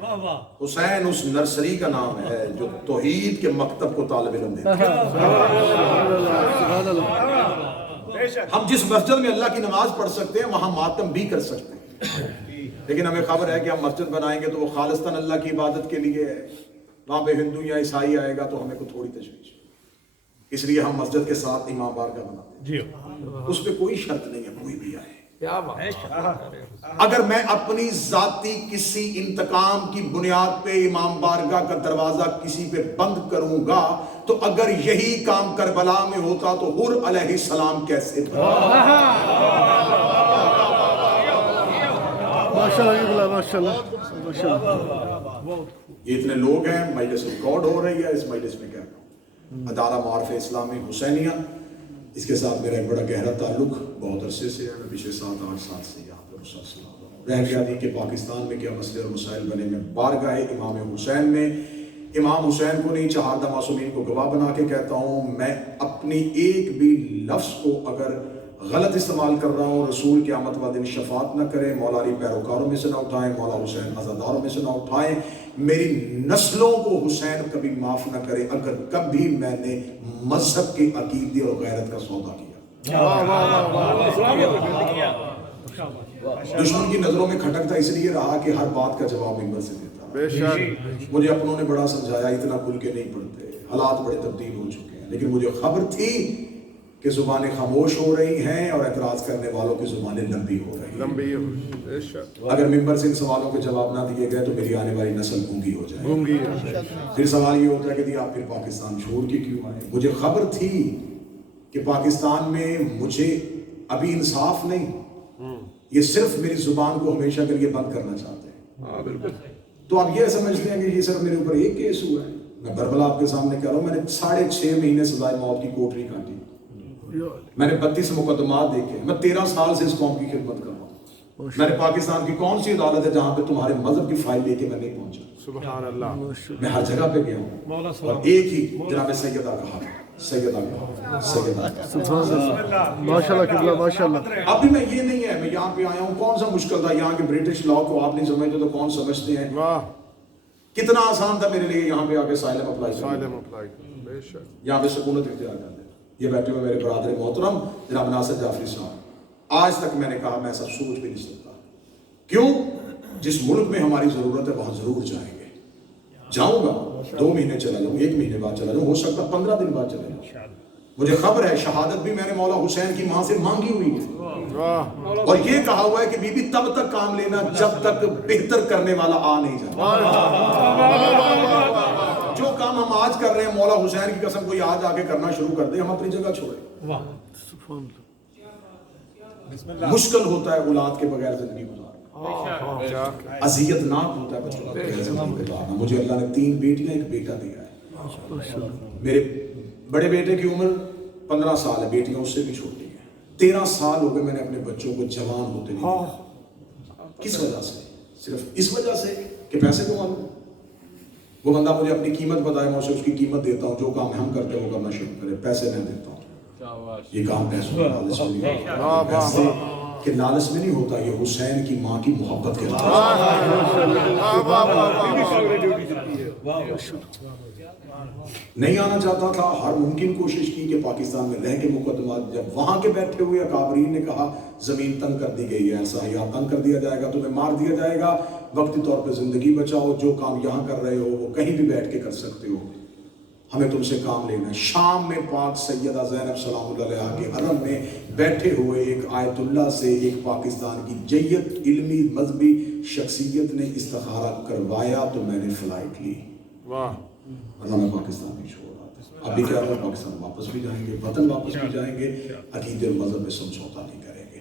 حسین اس نرسری کا نام ہے جو توحید کے مکتب کو طالب علم دیتا ہے۔ ہم جس مسجد میں اللہ کی نماز پڑھ سکتے ہیں وہاں ماتم بھی کر سکتے ہیں، لیکن ہمیں خبر ہے کہ ہم مسجد بنائیں گے تو وہ خالصتاً اللہ کی عبادت کے لیے ہے، وہاں پہ ہندو یا عیسائی آئے گا تو ہمیں کو تھوڑی تشویش، اس لیے ہم مسجد کے ساتھ امام بارگاہ بناتے ہیں، اس پہ کوئی شرط نہیں ہے کوئی بھی آئے۔ اگر میں اپنی ذاتی کسی انتقام کی بنیاد پہ امام بارگاہ کا دروازہ کسی پہ بند کروں گا تو اگر یہی کام کربلا میں ہوتا تو حر علیہ السلام کیسے تھا؟ یہ اتنے لوگ ہیں، مجلس ریکارڈ ہو رہی ہے، اس مجلس میں کیا کہوں، ادارہ معارف اسلامی حسینیہ، اس کے ساتھ میرا ایک بڑا گہرا تعلق بہت عرصے سے ہے، میں پچھلے 7-8 سال سے یہاں پر رہ گیا تھی کہ پاکستان میں کیا مسئلے اور مسائل بنے۔ میں بارگاہ امام حسین میں امام حسین کو نہیں چہاردہ معصومین کو گواہ بنا کے کہتا ہوں، میں اپنی ایک بھی لفظ کو اگر غلط استعمال کر رہا ہوں، رسول قیامت والے دن شفاعت نہ کریں، مولا علی پیروکاروں میں سے نہ اٹھائیں، مولا حسین عزاداروں میں سے نہ اٹھائیں، میری نسلوں کو حسین کبھی معاف نہ کرے اگر کبھی میں نے مذہب کے عقیدے اور غیرت کا سودا کیا۔ دشمن کی نظروں میں کھٹکتا اس لیے رہا کہ ہر بات کا جواب ممبر سے دیتا، मुझे अपनों ने बड़ा समझाया, इतना खुल के नहीं पढ़ते, हालात बड़े तब्दील हो चुके हैं, लेकिन मुझे खबर थी कि जुबानें खामोश हो रही हैं और एतराज करने वालों की जुबानें लंबी हो रही हैं। अगर मिंबर से इन सवालों के जवाब ना दिए गए तो मेरी आने वाली नस्ल गूंगी हो जाएगी। फिर सवाल ये होता है कि आप फिर पाकिस्तान छोड़ के क्यों आए? मुझे खबर थी कि पाकिस्तान में मुझे अभी इंसाफ नहीं, ये सिर्फ मेरी जुबान को हमेशा के लिए बंद करना चाहते हैं। तो आप ये समझते हैं कि ये सिर्फ मेरे ऊपर एक केस हुआ है? मैं बरबला आपके सामने कह रहा हूँ, मैंने 6.5 महीने सजाए मौत की कोठरी काटी, मैंने 32 मुकदमात देखे, मैं 13 साल से इस कौम की खिदमत कर रहा हूँ। मैंने पाकिस्तान की कौन सी अदालत है जहां पे तुम्हारे मजहब की फाइल लेके मैं नहीं पहुंचा? सुभान अल्लाह। मैं हर जगह पे गया हूँ और एक ही जनाब सैयदा कहा, सैयदा कहा, सैयदा कहा। माशाल्लाह किबला माशाल्लाह। अभी मैं ये नहीं है, मैं यहाँ पे आया हूँ, कौन सा मुश्किल था? यहाँ के ब्रिटिश लॉ को आप नहीं समझते तो कौन समझते हैं? कितना आसान था मेरे लिए यहाँ पे आके साइलम अप्लाई करना, यहाँ पे सुकूनत इख्तियार कर ले। ये बैठे हुए मेरे बरादर मोहतरम जनाब नासिर जाफरी साहब, आज तक मैंने कहा मैं सब सोच भी नहीं सकता। क्यों? जिस मुल्क में हमारी जरूरत है वहां जरूर जाएंगे, जाऊंगा, 2 महीने चला जाऊँ, 1 महीने बाद चला जाऊँ, हो सकता 15 दिन बाद चला जाऊँ। मुझे खबर है शहादत भी मैंने मौला हुसैन की मां से मांगी हुई है और ये कहा हुआ है कि बीबी तब तक काम लेना जब तक बेहतर करने वाला आ नहीं जाता। जो काम हम आज कर रहे हैं, मौला हुसैन की कसम कोई आज आके करना शुरू कर दे, हम अपनी जगह छोड़े। मुश्किल होता है औलाद के बगैर जिंदगी गुजारना, अजियतनाक होता है बच्चों के बगैर जिंदगी गुजारना। मुझे अल्लाह ने 3 बेटियां 1 बेटा दिया है। मेरे बड़े बेटे की उम्र 15 साल है, बेटियां उससे भी छोटी हैं। 13 साल हो गए मैंने अपने बच्चों को जवान होते नहीं देखा। किस वजह से? सिर्फ इस वजह से कि पैसे कमा लूं। वो बंदा मुझे अपनी कीमत बताए, मैं उसे उसकी कीमत देता हूँ, जो काम हम करते हैं वो करना शुरू करे, पैसे मैं देता हूँ। ये काम पैसों के लालच में नहीं, पैसे के लालच में नहीं होता, ये हुसैन की माँ की मोहब्बत के नहीं आना चाहता था। हर मुमकिन कोशिश की कि पाकिस्तान में रह के मुकदमा, जब वहां के बैठे हुए अकाबरीन ने कहा जमीन तंग कर दी गई है, सहिया तंग कर दिया जाएगा, तुम्हें मार दिया जाएगा, वक्ती तौर पे जिंदगी बचाओ, जो काम यहाँ कर रहे हो वो कहीं भी बैठ के कर सकते हो, हमें तुमसे काम लेना है। शाम में पाक सैयदा ज़ैनब सलामुल्लाह अलैहा के हरम में बैठे हुए एक आयतुल्लाह से एक पाकिस्तान की जय्यत इल्मी मजहबी शख्सियत ने इस्तिखारा करवाया तो मैंने फ्लाइट ली, वरना मैं पाकिस्तान नहीं छोड़ रहा था। अभी क्या रहा, पाकिस्तान वापस भी जाएंगे, वतन वापस भी जाएंगे, अकीदे और मजहब में समझौता नहीं करेंगे।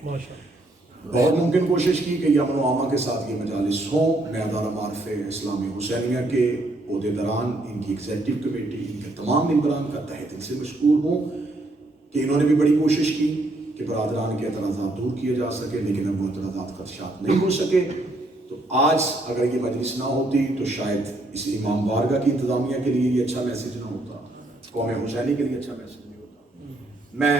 बहुत मुमकिन कोशिश की कि अमन आमा के साथ ये मजालिस हों। मैं अदारा मारफ़े इस्लामी हुसैनिया के ओहदेदारान, इनकी एग्जीक्यूटिव कमेटी, इनके तमाम मेंबरान का तहे दिल से मशकूर हूँ कि इन्होंने भी बड़ी कोशिश की कि बरादरान के एतराज़ात दूर किए जा सके, लेकिन अब वो एतराज़ात खदशात नहीं हो सके। तो आज अगर ये मजलिस ना होती तो शायद इस इमाम बारगाह की इंतज़ामिया के लिए ये अच्छा मैसेज ना होता, कौम हुसैनी के लिए अच्छा मैसेज नहीं होता। मैं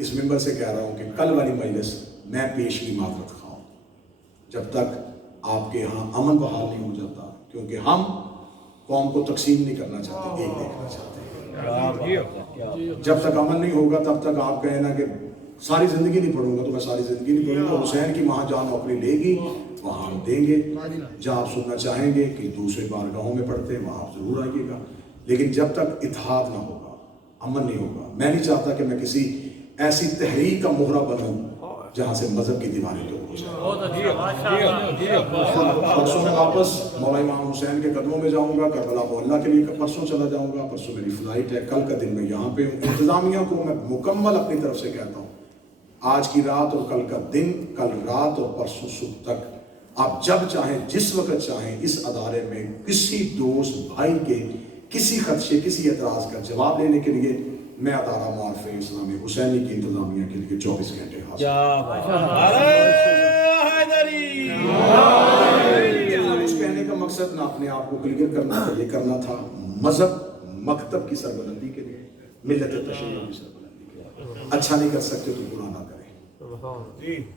इस मेंबर से कह रहा हूँ कि कल वाली मजलिस मैं पेश की माजरत खाऊँ जब तक आपके यहाँ अमन बहाल नहीं हो जाता, क्योंकि हम कौम को तकसीम नहीं करना चाहते, एक देखना चाहते। जब तक अमन नहीं होगा तब तक आप कहें ना कि सारी जिंदगी नहीं पढ़ूंगा, तो मैं सारी जिंदगी नहीं पढ़ूंगा। हुसैन की माँ जहाँ नौकरी लेगी वहाँ हम देंगे, जहाँ आप सुनना चाहेंगे कि दूसरे बारगाहों में पढ़ते हैं वहाँ आप जरूर आइएगा, लेकिन जब तक इत्तेहाद ना होगा, अमन नहीं होगा। मैं नहीं चाहता कि मैं किसी ऐसी तहरीक का मोहरा बनूं जहाँ से मजहब की दीवारें दूर हो जाए। परसों मैं वापस मौला इमाम हुसैन के कदमों में जाऊँगा, करबला मोहल्ला के लिए परसों चला जाऊँगा, परसों मेरी फ्लाइट है, कल का दिन मैं यहाँ पे हूँ। इंतज़ामिया को मैं मुकम्मल अपनी तरफ से कहता हूँ, आज की रात और कल का दिन, कल रात और परसों सुबह तक आप जब चाहें जिस वक्त चाहें इस अदारे में किसी दोस्त भाई के किसी खदशे किसी एतराज़ का जवाब लेने के लिए मैं अदारा मारफ़े इस्लामी हुसैनी की इंतज़ामिया के लिए 24 घंटे उस कहने का मकसद ना अपने आप को क्लियर करना था, ये करना था मजहब मकतब की सरबलंदी के लिए, मिल्लत तशय्युअ की सरबलंदी के लिए। अच्छा नहीं कर सकते तो बुरा ना करें,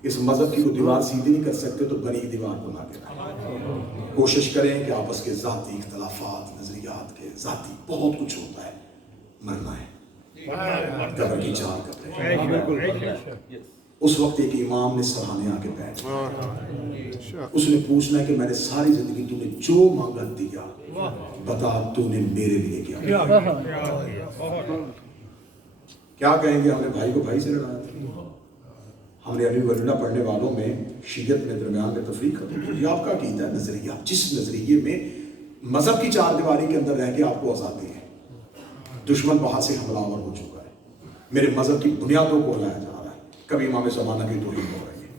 इस मजहब की को दीवार सीधी नहीं कर सकते तो बनी दीवार को ना गिराएं। कोशिश करें कि आपस के ज़ाती इख्तलाफात, नजरियात के ज़ाती बहुत कुछ होता है, मरना है, कब्र की चार कब्रें। उस वक्त एक इमाम ने सराहने आके बैठ उसने पूछना है कि मैंने सारी जिंदगी तूने जो मांगा दिया, बता तूने मेरे लिए क्या क्या कहेंगे? हमने भाई को भाई से लड़ाया था, हमने अली वलील्ला पढ़ने वालों में शीयत में दरमियान में तफरीक खत्म की। ये आपका अकीदा नजरिया, जिस नजरिए में मजहब की चार दीवारी के अंदर रह के आपको आजादी है, दुश्मन बाहर से हमलावर हो चुका है, मेरे मजहब की बुनियादों को हिलाया जा रहा है, कभी इमाम ज़माना की तौहीन हो रही है।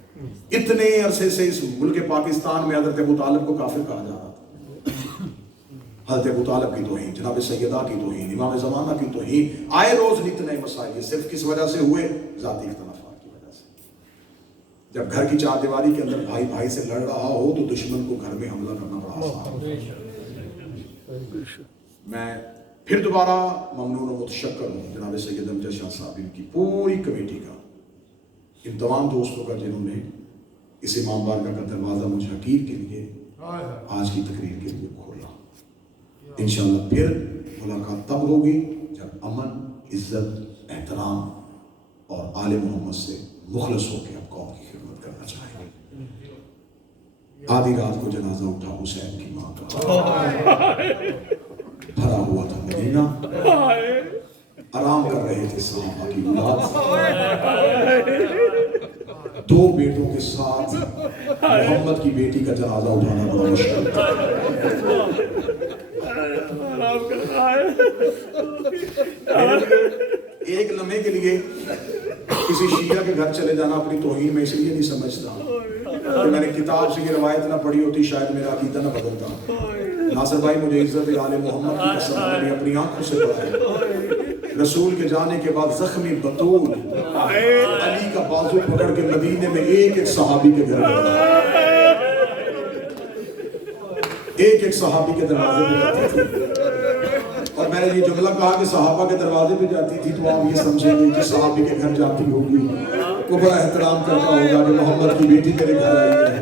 इतने अरसे से इस मुल्क पाकिस्तान में हज़रत अबू तालिब को काफिर कहा जा रहा था, हज़रत अबू तालिब की तौहीन, जनाब सैयदा की तौहीन, इमाम ज़माना की तौहीन, आए रोज नित नए मसाइल, सिर्फ किस वजह से हुए? ज़ाती इख्तिलाफ़ात की वजह से। जब घर की चार दीवारी के अंदर भाई भाई से लड़ रहा हो तो दुश्मन को घर में हमला करना बड़ा आसान है। मैं फिर दोबारा ममनून और मुतशक्कर हूँ जनाब सैयद अमजद शाह साहब, इनकी पूरी कमेटी का, इन तमाम दोस्तों का जिन्होंने इस इमाम बारगाह का दरवाज़ा मुझे हकीर के लिए आज की तकरीर के लिए खोला। इंशाअल्लाह फिर मुलाकात तब होगी जब अमन, इज्जत, एहतराम और आले मोहम्मद से मुखलस होकर आप कौम की खिदमत करना चाहेंगे। आधी रात को जनाजा उठा हुसैन की माँ का, भरा हुआ था मदीना, आराम कर रहे थे सहाबा की औलाद, दो बेटों के साथ मोहम्मद की बेटी का जनाजा उठाना बड़ा मुश्किल था। एक लम्हे के लिए किसी शिया के घर चले जाना अपनी तौहीन में इसलिए नहीं समझता कि मैंने किताब से ये रवायत ना पढ़ी होती, शायद मेरा अकीदा ना बदलता। नासिर भाई, मुझे इज्जत आले मोहम्मद की कसम, मैंने अपनी आंखों से पढ़ा है, रसूल के जाने के बाद जख्मी बतूल अली का बाजू पकड़ के मदीने में एक एक सहाबी के घर, एक एक सहाबी के दरवाजे पे जाती थी। और मैंने ये जुमला कहा कि सहाबा के दरवाजे पे जाती थी, तो आप ये समझेंगे जिस सहाबी के घर जाती होगी वो बड़ा एहतराम करता होगा कि मोहम्मद की बेटी मेरे घर आई है,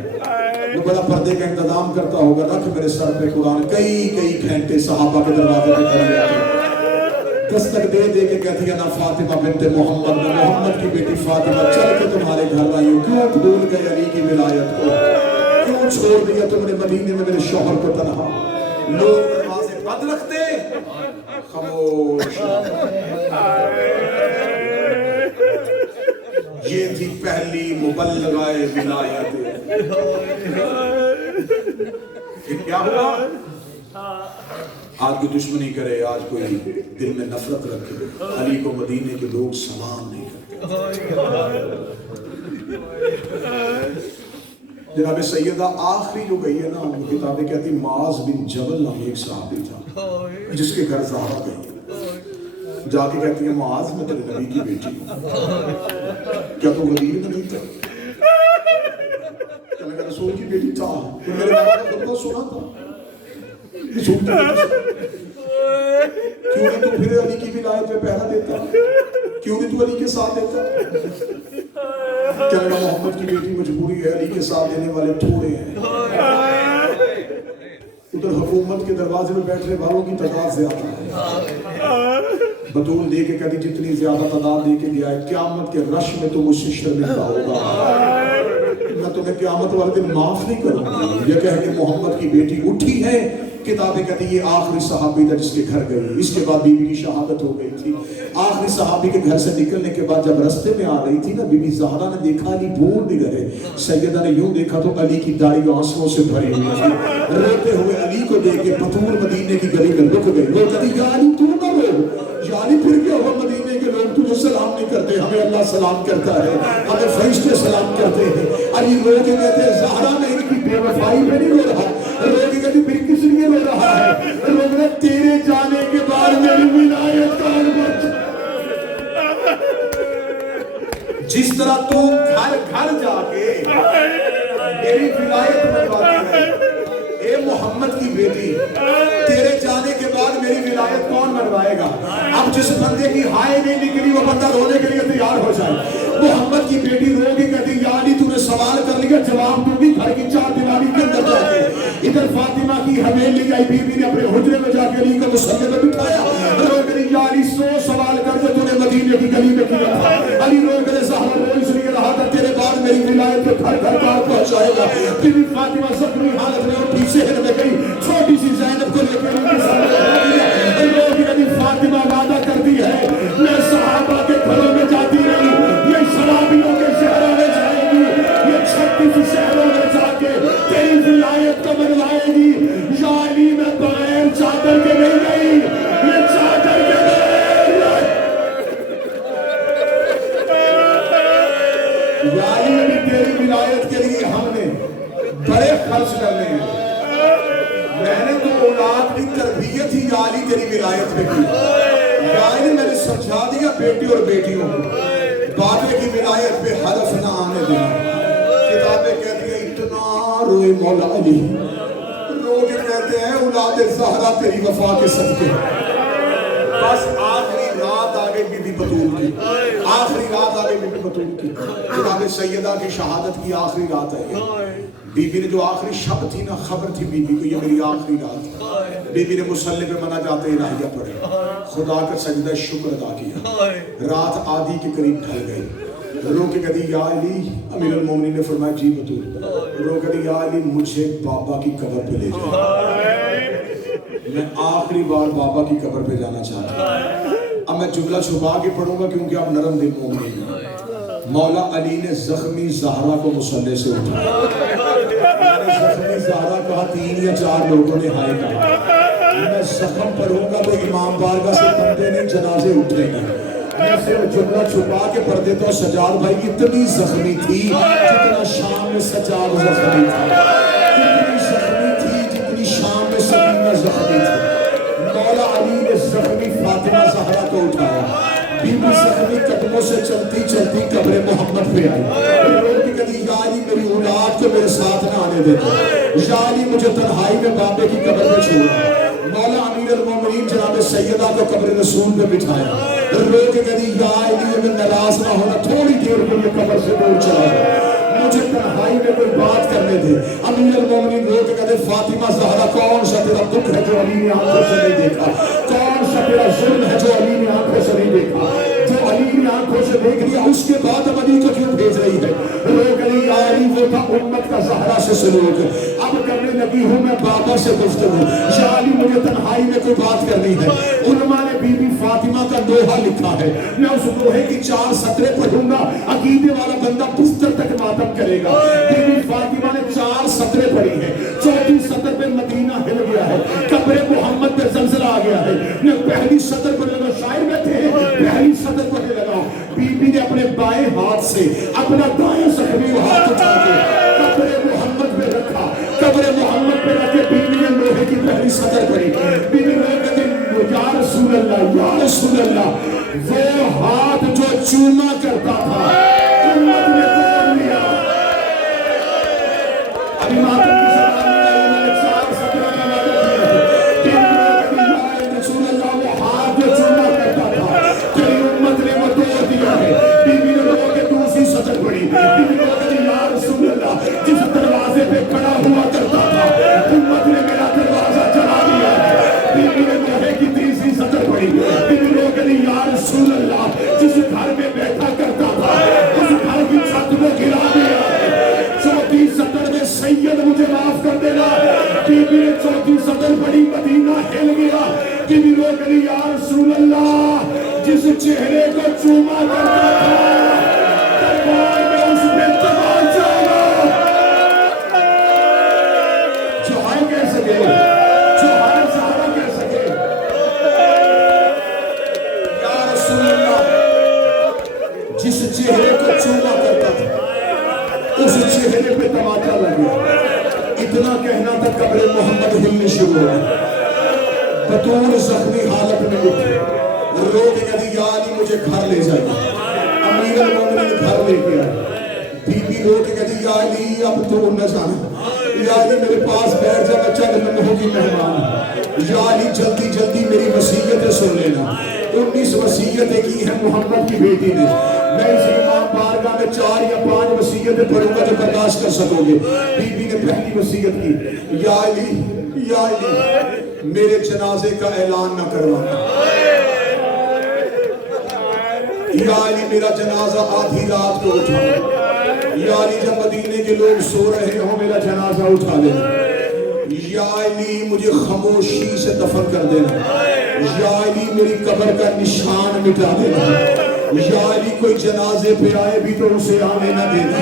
वो बड़ा पर्दे का इंतजाम करता होगा, रख मेरे सर पे कुरान। कई कई घंटे सहाबा के दरवाजे पे खड़े रहते, दस्तक दे दे के कहती है ना फातिमा बिनते मोहम्मद, ना मोहम्मद की बेटी फातिमा, चल के तुम्हारे घर आई हूँ, क्यों भूल गए अली की विलायत को, क्यों छोड़ दिया तुमने मदीने में मेरे शौहर को तन्हा। लोग दरवाजे बंद रखते, खामोश। ये थी पहली मुबल्लगाए विलायत। फिर क्या हुआ? आज कोई दुश्मनी करे, आज कोई दिल में नफरत रखे, अली को मदीने के लोग सलाम नहीं करते। जनाब सैयदा आखिरी जो गई है ना, वो किताबें कहती माज बिन जबल नाम एक सहाबी था जिसके घर ज़हरा गई, जाके कहती है माज मैं तेरे नबी की बेटी हूँ, क्या तू गरीब नबी था? कहने का रसूल की बेटी था, तो मेरे बाबा ने खुतबा सुना था, क्यों नहीं तू फिर अली की विलायत पे पहरा देता, क्यों नहीं तू अली के साथ देता? कहने का मोहम्मद की बेटी मजबूरी है, अली के साथ देने वाले थोड़े हैं। उधर हुकूमत के दरवाजे में बैठने वालों की तादाद ज्यादा है। बतूल दे के कहती जितनी ज्यादा तादाद दे के दिया है, क़यामत के रश में तो मुझसे शर्मिंदा होगा, मैं तुम्हें क़यामत वाले दिन माफ नहीं करूंगी। ये कह के मोहम्मद की बेटी उठी है, किताबें कहती ये आखिरी सहाबी था जिसके घर गई, इसके बाद बीबी की शहादत हो गई थी। आखिरी सहाबी के घर से निकलने के बाद जब रास्ते में आ रही थी ना, बीबी ज़हरा ने देखा अली बोल नहीं रहे, सैयदा ने यूं देखा तो अली की दाढ़ी आंसुओं से भरी हुई थी। रोते हुए अली को देख के बतूल मदीने की गली में रुक गई। वो कहती या अली तू ना रो, या अली फिर क्या हुआ, मदीने के लोग तुझे सलाम नहीं करते, हमें अल्लाह सलाम करता है, हमें फरिश्ते सलाम करते हैं। अली रो के कहते ज़हरा मैं इनकी बेवफाई में नहीं रो रहा, रो के कहती फिर किस लिए रो रहा है? रो तेरे जाने के बाद मेरी विलायत का जिस तरह तू घर घर जाके मेरी विलायत बनवाती है, ए मोहम्मद की बेटी, तेरे जाने के बाद मेरी विलायत कौन बनवाएगा? अब जिस बंदे की हाय नहीं निकली वो बंदा रोने के लिए तैयार हो जाए। मोहम्मद की बेटी रोगी कहती या अली तूने सवाल कर लिया, जवाब दूंगी घर की चार दीवारी के अंदर जाके। इधर फातिमा की हवेली आई, बीबी ने अपने हुजरे में जाके अली को मुसल्ले में बिठाया, रो गई या अली 100 सवाल कर जो तूने मदीने की गली में किया था। अली रो गए ज़हरा रो इसलिए शहादत तेरे बाद मेरी विलायत को घर घर बाहर पहुंचाएगा। बीबी फातिमा जख्मी हालत में उठी, शहर में गई, छोटी सी ज़ैनब को लेकर उनके सामने रोगी नबी फातिमा वादा करती है, मैं सहाबा के घरों में जाती रही, ये शराबियों के शहरों में जाएगी, ये 36 शहरों में जाके तेरी विलायत को मनवाएगी। या अली मैं बगैर चादर के नहीं गई, ये चादर के बगैर। या अली अभी तेरी विलायत के लिए हमने बड़े खर्च करने हैं। मैंने तो औलाद की तरबियत ही या अली तेरी विलायत में की। या अली मैंने समझा दिया बेटी और बेटियों को बादल की विलायत पे हरफ ना आने देना। किताबें कहती हैं इतना रोए मौला अली, रो के कहते हैं औलाद ज़हरा तेरी वफा के सदके। बस आखिरी रात आ गई बीबी बतूल की, आखिरी रात आ गई बीबी बतूल की। जनाब सैयदा की शहादत की आखिरी रात आई। बीबी ने जो आखिरी शब्द थी ना, खबर थी बीबी को, ये मेरी आखिरी रात। बीबी ने मुसल्ले पे मना जाते इलाहिया पढ़े, खुदा का सजदा शुक्र अदा किया। रात आधी के करीब ढल गई। रो के कदी या अली, अमीरुल मोमिनीन ने फरमाया जी बतूल। रो कदी या अली मुझे बाबा की कब्र पे ले जाओ, मैं आखिरी बार बाबा की कब्र पे जाना चाहता हूं। अब मैं जुमला छुपा के पढ़ूंगा क्योंकि आप नरम दिल मोमिन हैं। मौला अली ने जख्मी ज़हरा को मुसल्ले से उठाया। मैंने जख्मी ज़हरा कहा, 3 या 4 लोगों ने हाय कहा। मैं जख्म पढ़ूंगा तो इमाम बारगाह से बंदे नहीं जनाजे उठेंगे। मैं सिर्फ जुमला छुपा के पढ़ देता हूँ। सजाद भाई इतनी जख्मी थी जितना शाम में सजाद जख्मी था, इतनी जख्मी थी जितनी शाम में सकीना जख्मी थी। मौला अली ने जख्मी फातिमा ज़हरा को उठाया। बीबी जख्मी कदमों से चलती चलती कब्र मोहम्मद पे आई। रोटी कदी या अली मेरी औलाद को मेरे साथ ना आने देना, या अली मुझे तन्हाई में बाबे की कब्र में छोड़ना। मौला अमीरुल मोमिनीन जनाब सैयदा को कब्र रसूल पे बिठाया। रोटी कदी या अली में नाराज ना होना, थोड़ी देर के लिए कब्र से दूर चला गया, मुझे तन्हाई में कोई बात करने दे। अमीरुल मोमिनीन रो के कहते फातिमा ज़हरा कौन सा तेरा दुख है जो अली ने आंखों से नहीं देखा, कौन सा तेरा जुल्म है जो अली ने आंखों से नहीं देखा, जो अली ने आंखों से देख लिया उसके बाद अब अली को क्यों भेज रही है। रो गई या अली वो था उम्मत का ज़हरा से सलूक, अब करने लगी हूँ मैं बाबा से गुफ्तगू। या अली मुझे तन्हाई में कोई बात करनी है। उलमा ने बीबी फातिमा का दोहा लिखा है, मैं उस दोहे की 4 सतरें पढ़ूंगा, अकीदे वाला बंदा बिस्तर तक मातम करेगा। बीबी फातिमा ने 4 सतरें पढ़ी है। 4थी सतर पे मदीना हिल गया है, कब्र मोहम्मद पे ज़लज़ला आ गया है। मैं पहली सतर पर लगा, शायर बैठे हैं, पहली सतर पर लगा। बीबी ने अपने बाएं हाथ से अपना दाएं जख्मी हाथ उठा के कब्र मोहम्मद पे रखा, कब्र मोहम्मद पे रख के बीबी ने लोहे की पहली सतर पढ़ी। बीबी ने कहती या रसूल अल्लाह, या रसूल अल्लाह, वो हाथ जो चूमा करता था उम्मत ने तोड़ लिया। अभी मातम की ज़बान में मैंने 4 सतरें का वादा किया है। बीबी ने कहा या रसूल अल्लाह, वो हाथ जो चूमा करता था तेरी उम्मत ने वो तोड़ दिया है। बीबी ने लोगों के दूसरी सतर पढ़ी। बीबी ने कहा या रसूल अल्लाह, जिस दरवाजे पे खड़ा हुआ करता था उम्मत ने मेरा दरवाजा जला दिया है। बीबी ने लोहे की तीसरी सतर पढ़ी। बीबी ने कहा या रसूल अल्लाह, जिस घर में बैठा करता था उस घर की छत को गिरा दिया है। 4थी सतर में सैयद मुझे माफ कर देना। बीबी ने 4थी सतर पढ़ी, मदीना हिल गया। बीबी ने कहा या रसूल अल्लाह, जिस चेहरे को चूमा करता था दरबार में उस पे तमाचा लगा। जो है कह सके, जो है ज़हरा कह सके, या रसूल अल्लाह, जिस चेहरे को चूमा करता था उस चेहरे पे तमाचा लग गया। इतना कहना था कब्र मोहम्मद हिलने शुरू हो गई। बतूल जख्मी हालत में उठी, रो के कदी या अली मुझे घर ले जाइए। अमीरुल मोमिनीन घर लेके आए। बीबी रो के कदी या अली अब तो न जाना, या अली मेरे पास बैठ जा, मैं चंद लम्हों की मेहमान हूं। या अली जल्दी जल्दी मेरी वसीयतें सुन लेना। 19 वसीयतें की है मोहम्मद की बेटी ने। मैं इस इमाम बारगाह में 4 या 5 वसीयतें पढ़ूंगा जो बर्दाश्त कर सकोगे। बीबी ने पहली वसीयत की, या अली मेरे जनाजे का ऐलान न करवाना। या अली मेरा जनाजा आधी रात को उठा ले। या अली जब मदीने के लोग सो रहे हो मेरा जनाजा उठा ले। या अली मुझे खामोशी से दफन कर देना। या अली मेरी कब्र का निशान मिटा देना। या अली कोई जनाजे पे आए भी तो उसे आने न देना।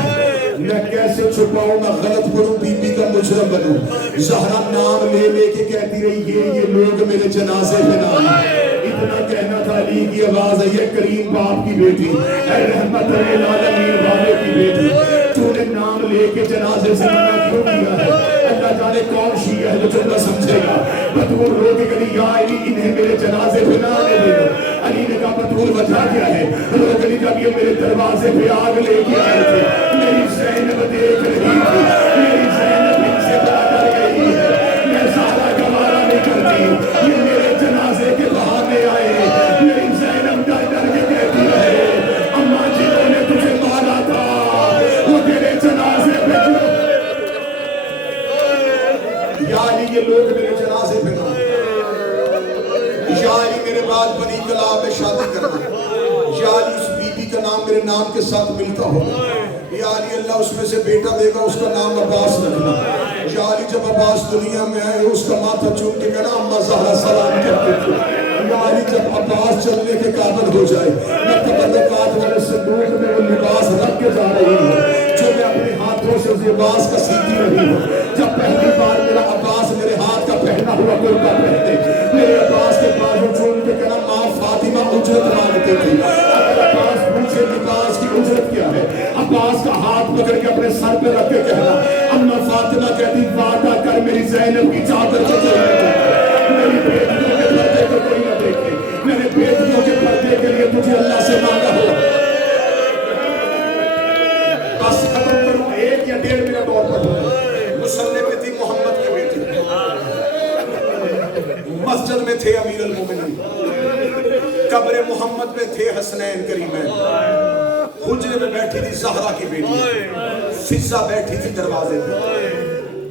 मैं कैसे छुपाऊं, मैं गलत करूं, बीबी का मुजरम बनूं। ज़हरा नाम ले लेके कहती रही ये लोग मेरे जनाजे पे ना आए। इतना कहना था, अली की आवाज है, ये करीम बाप की बेटी, ऐ रहमत लिल आलमीन वाले की बेटी, तूने नाम लेके जनाजे से मना क्यों किया है? अल्लाह जाने कौन शिया है जो जुमला समझेगा। बतूल रो के कही या अली इन्हें मेरे जनाजे पे ना आने देना। अली ने कहा बतूल वजह क्या है? रो के जब ये मेरे दरवाजे पे आग लेके आए थे, मेरी ज़ैनब देख रही थी, मेरी ज़ैनब इनसे बड़ा डर गई है, मैं ज़्यादा गवारा नहीं करती, ये मेरे जनाजे के बहाने आए। मेरी ज़ैनब डर डर के कहती रहे अम्मा जिन्होंने तुझे मारा था वो तेरे जनाजे पे क्यों? या अली ये लोग मेरे जनाजे पे ना। या अली मेरे बाद बनी कलाम में शादी करना। या अली उस बीबी का नाम मेरे नाम के साथ मिलता हो। या अली अल्लाह उसमें से बेटा देगा, उसका नाम अब्बास रखना। या अली जब अब्बास दुनिया में आए उसका माथा चूम के कहना अम्मा ज़हरा सलाम करते थे। या अली जब अब्बास चलने के काबिल हो जाए, मैं तबर्रुकात वाले संदूक में वो लिबास रख के जा रही हूँ जो मैं अपने हाथों से उस लिबास का सीती रही हूँ। जब पहली बार मेरा अब्बास मेरे हाथ का पहना हुआ कुर्ता पहने, मेरे अब्बास के बाजू चूम के कहना माँ फातिमा उजरत मांगते थे। अगर अब्बास पूछे लिबास की उजरत क्या है, अब्बास का हाथ पकड़ के अपने सर पे रख के कहना अम्मा फातिमा कहती वादा कर मेरी ज़ैनब की चादर को मेरी बेटियों के पर्दे को कोई न देखे, मेरे बेटियों के पर्दे के लिए तुझे अल्लाह से मांगा हो। बस खत्म करूं, 1 या 1.5 मिनट और पढ़ूं। मुसल्ले पे थी मोहम्मद की बेटी, मस्जिद में थे अमीर अल मोमिनीन, कब्र मोहम्मद में थे हसनैन करीमैन, हुजरे में बैठी थी ज़हरा की बेटी, फिज़ा बैठी थी दरवाजे पे,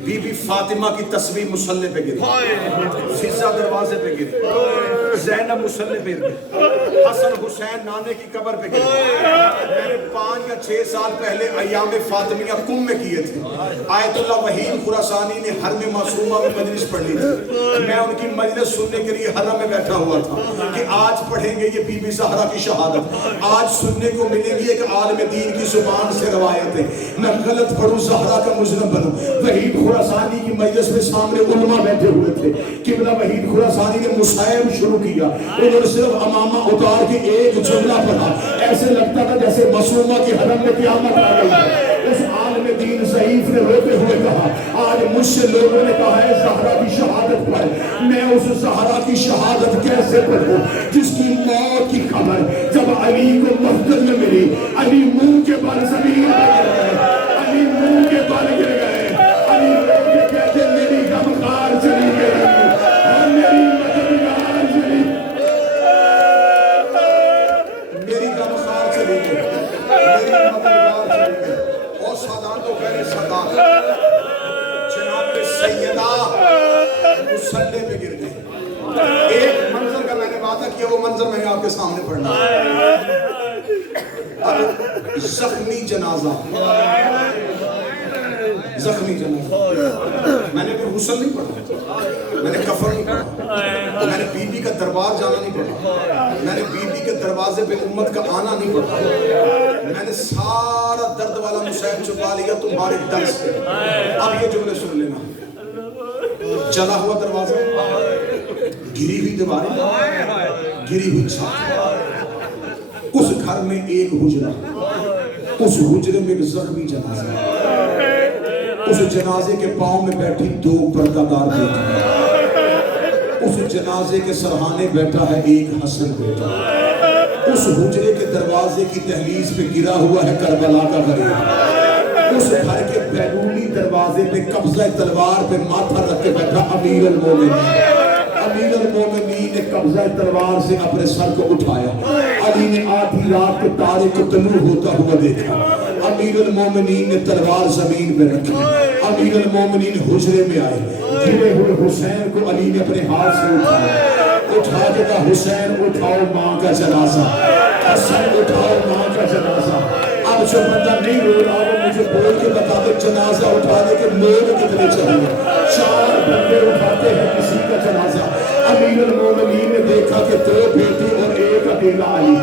बीबी फातिमा की तस्वीर मुसल्ले पे गिरी, फिज़ा दरवाजे पे गिरी, ज़ैनब मुसल्ले पे गिरी, हसन हुसैन नाने की कब्र पे गिरी। मैंने 5 या 6 साल पहले अय्याम फातिमिया कुम में किए थे। आयतुल्लाह वहीद खुरासानी ने हरम मासूमा में मजलिस पढ़ी थी। मैं उनकी मजलिस सुनने के लिए हरम में बैठा हुआ था कि आज पढ़ेंगे ये बीबी ज़हरा की शहादत, आज सुनने को मिलेगी एक आलिम दीन की जुबान से रवायतें। मैं गलत पढ़ूं, ज़हरा का मुजरम बनूं। वहीद खुरासानी की मजलिस में सामने उलमा बैठे हुए थे। किबला वहीद खुरासानी ने मुसायब शुरू किया। उन्होंने सिर्फ अमामा उतार के एक जुमला पढ़ा, ऐसे लगता था जैसे मासूमा के हरम में क़यामत आ गई है। उस आलिम दीन ज़ईफ ने रोते हुए कहा आज मुझसे लोगों ने कहा है ज़हरा की शहादत पढ़, मैं उस ज़हरा की शहादत कैसे पढ़ूं जिसकी मौत की खबर जब अली को मस्जिद में मिली, अली मुंह के बल ज़मीन पर गिर गए, अली मुंह के बल गिर गए। अली लोग कहते मेरी गमखार चली गई और मेरी मददगार चली, मेरी गमखार चली गई, मेरी मददगार चली गई। और सादात तो कह रहे सादात जनाब सैयदा मुसल्ले पे गिर गई। एक मंजर का मैंने वादा किया, वो मंजर मैंने आपके सामने पढ़ना। अब जख्मी जनाजा, जख्मी जनाजा, मैंने फिर हुस्न नहीं पढ़ा, मैंने कफन नहीं पढ़ा, मैंने बीबी का दरबार जाना नहीं पढ़ा, मैंने बीबी के दरवाजे पे उम्मत का आना नहीं पढ़ा, मैंने सारा दर्द वाला मुसैब छुपा लिया तुम्हारे दर्द से। अब ये जुमले सुन लेना, जला हुआ दरवाजा, गिरी हुई दीवारें, गिरी हुई छत, उस घर में एक हुजरा, उस हुजरे में एक जख्मी जनाजा, उस जनाजे के पांव में बैठी 2 पर्दादार बेटियां, उस जनाजे के सरहाने बैठा है एक हसन बेटा, उस हुजरे के दरवाजे की दहलीज पे गिरा हुआ है करबला का गरीब, उस घर के बैरूनी दरवाजे पे कब्जा तलवार पे माथा रख के बैठा अमीर अल मोमिनीन। अमीर अल मोमिनीन ने कब्जा तलवार से अपने सर को उठाया, अली ने आधी रात के तारे को तलू होता हुआ देखा, अमीर अल मोमिनीन ने तलवार जमीन पे रखी, अमीर अल मोमिनीन हुजरे में आए, गिरे हुए हुसैन को अली ने अपने हाथ से उठाया, उठा के कहा हुसैन उठाओ माँ का जनाजा। सर उठाओ माँ का जनाजा। अब जो बंदा नहीं रो रहा वो मुझे बोल के बता दे जनाजा उठाने के लोग कितने चाहिए। 4 बंदे उठाते हैं किसी का जनाजा। अमीरुल मोमिनीन ने देखा कि 2 बेटे और 1 अकेला अली,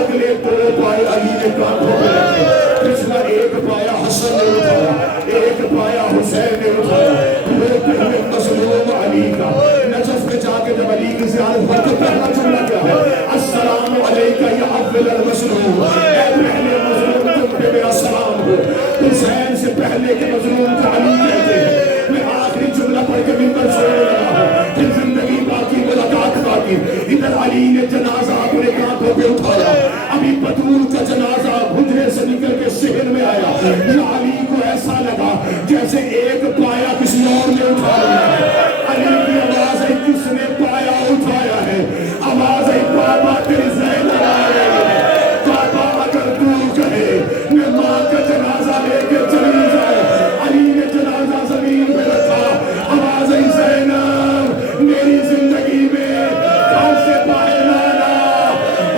अगले 2 पाए अली ने कांधों पे रखे, पिछला 1 पाया हसन ने उठाया, 1 पाया हुसैन ने उठाया, रोते हुए मजलूम अली का। नजफ में जाके जब अली की ज़ियारत पर तो पहला जुमला क्या है? अस्सलामु अलैका या अव्वल मजलूम, ऐ पहले मजलूम तुम पे मेरा सलाम हो। हुसैन से पहले के मजलूम को अली कहते हैं। मैं आखिरी जुमला पढ़ के मिंबर छोड़ने लगा हूँ, फिर जिंदगी बाकी मुलाकात बाकी। इधर अली ने जनाजा अपने कांधों पे उठाया, अभी बतूल का जनाजा हुजरे से निकल के शहर में आया। या अली को ऐसा लगा जैसे 1 पाया किसी और ने उठा लिया है। अली की आवाज है किसने पाया उठाया है? आवाज है बाबा तेरी ज़ैनब आ रही है। बाबा अगर तू कहे मैं माँ का जनाजा लेके चली जाए। अली ने जनाजा जमीन पे रखा, आवाज है ज़ैनब मेरी जिंदगी में घर से बाहर आना,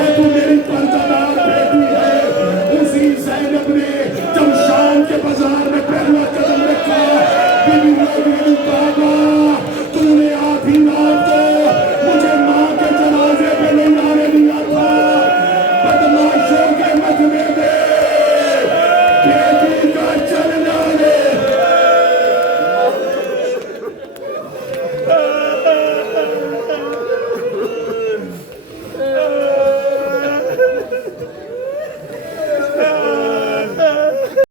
और तू मेरी पर्दादार बेटी है। उसी ज़ैनब ने जब शाम के बाजार में पहला कदम रखा, बीवी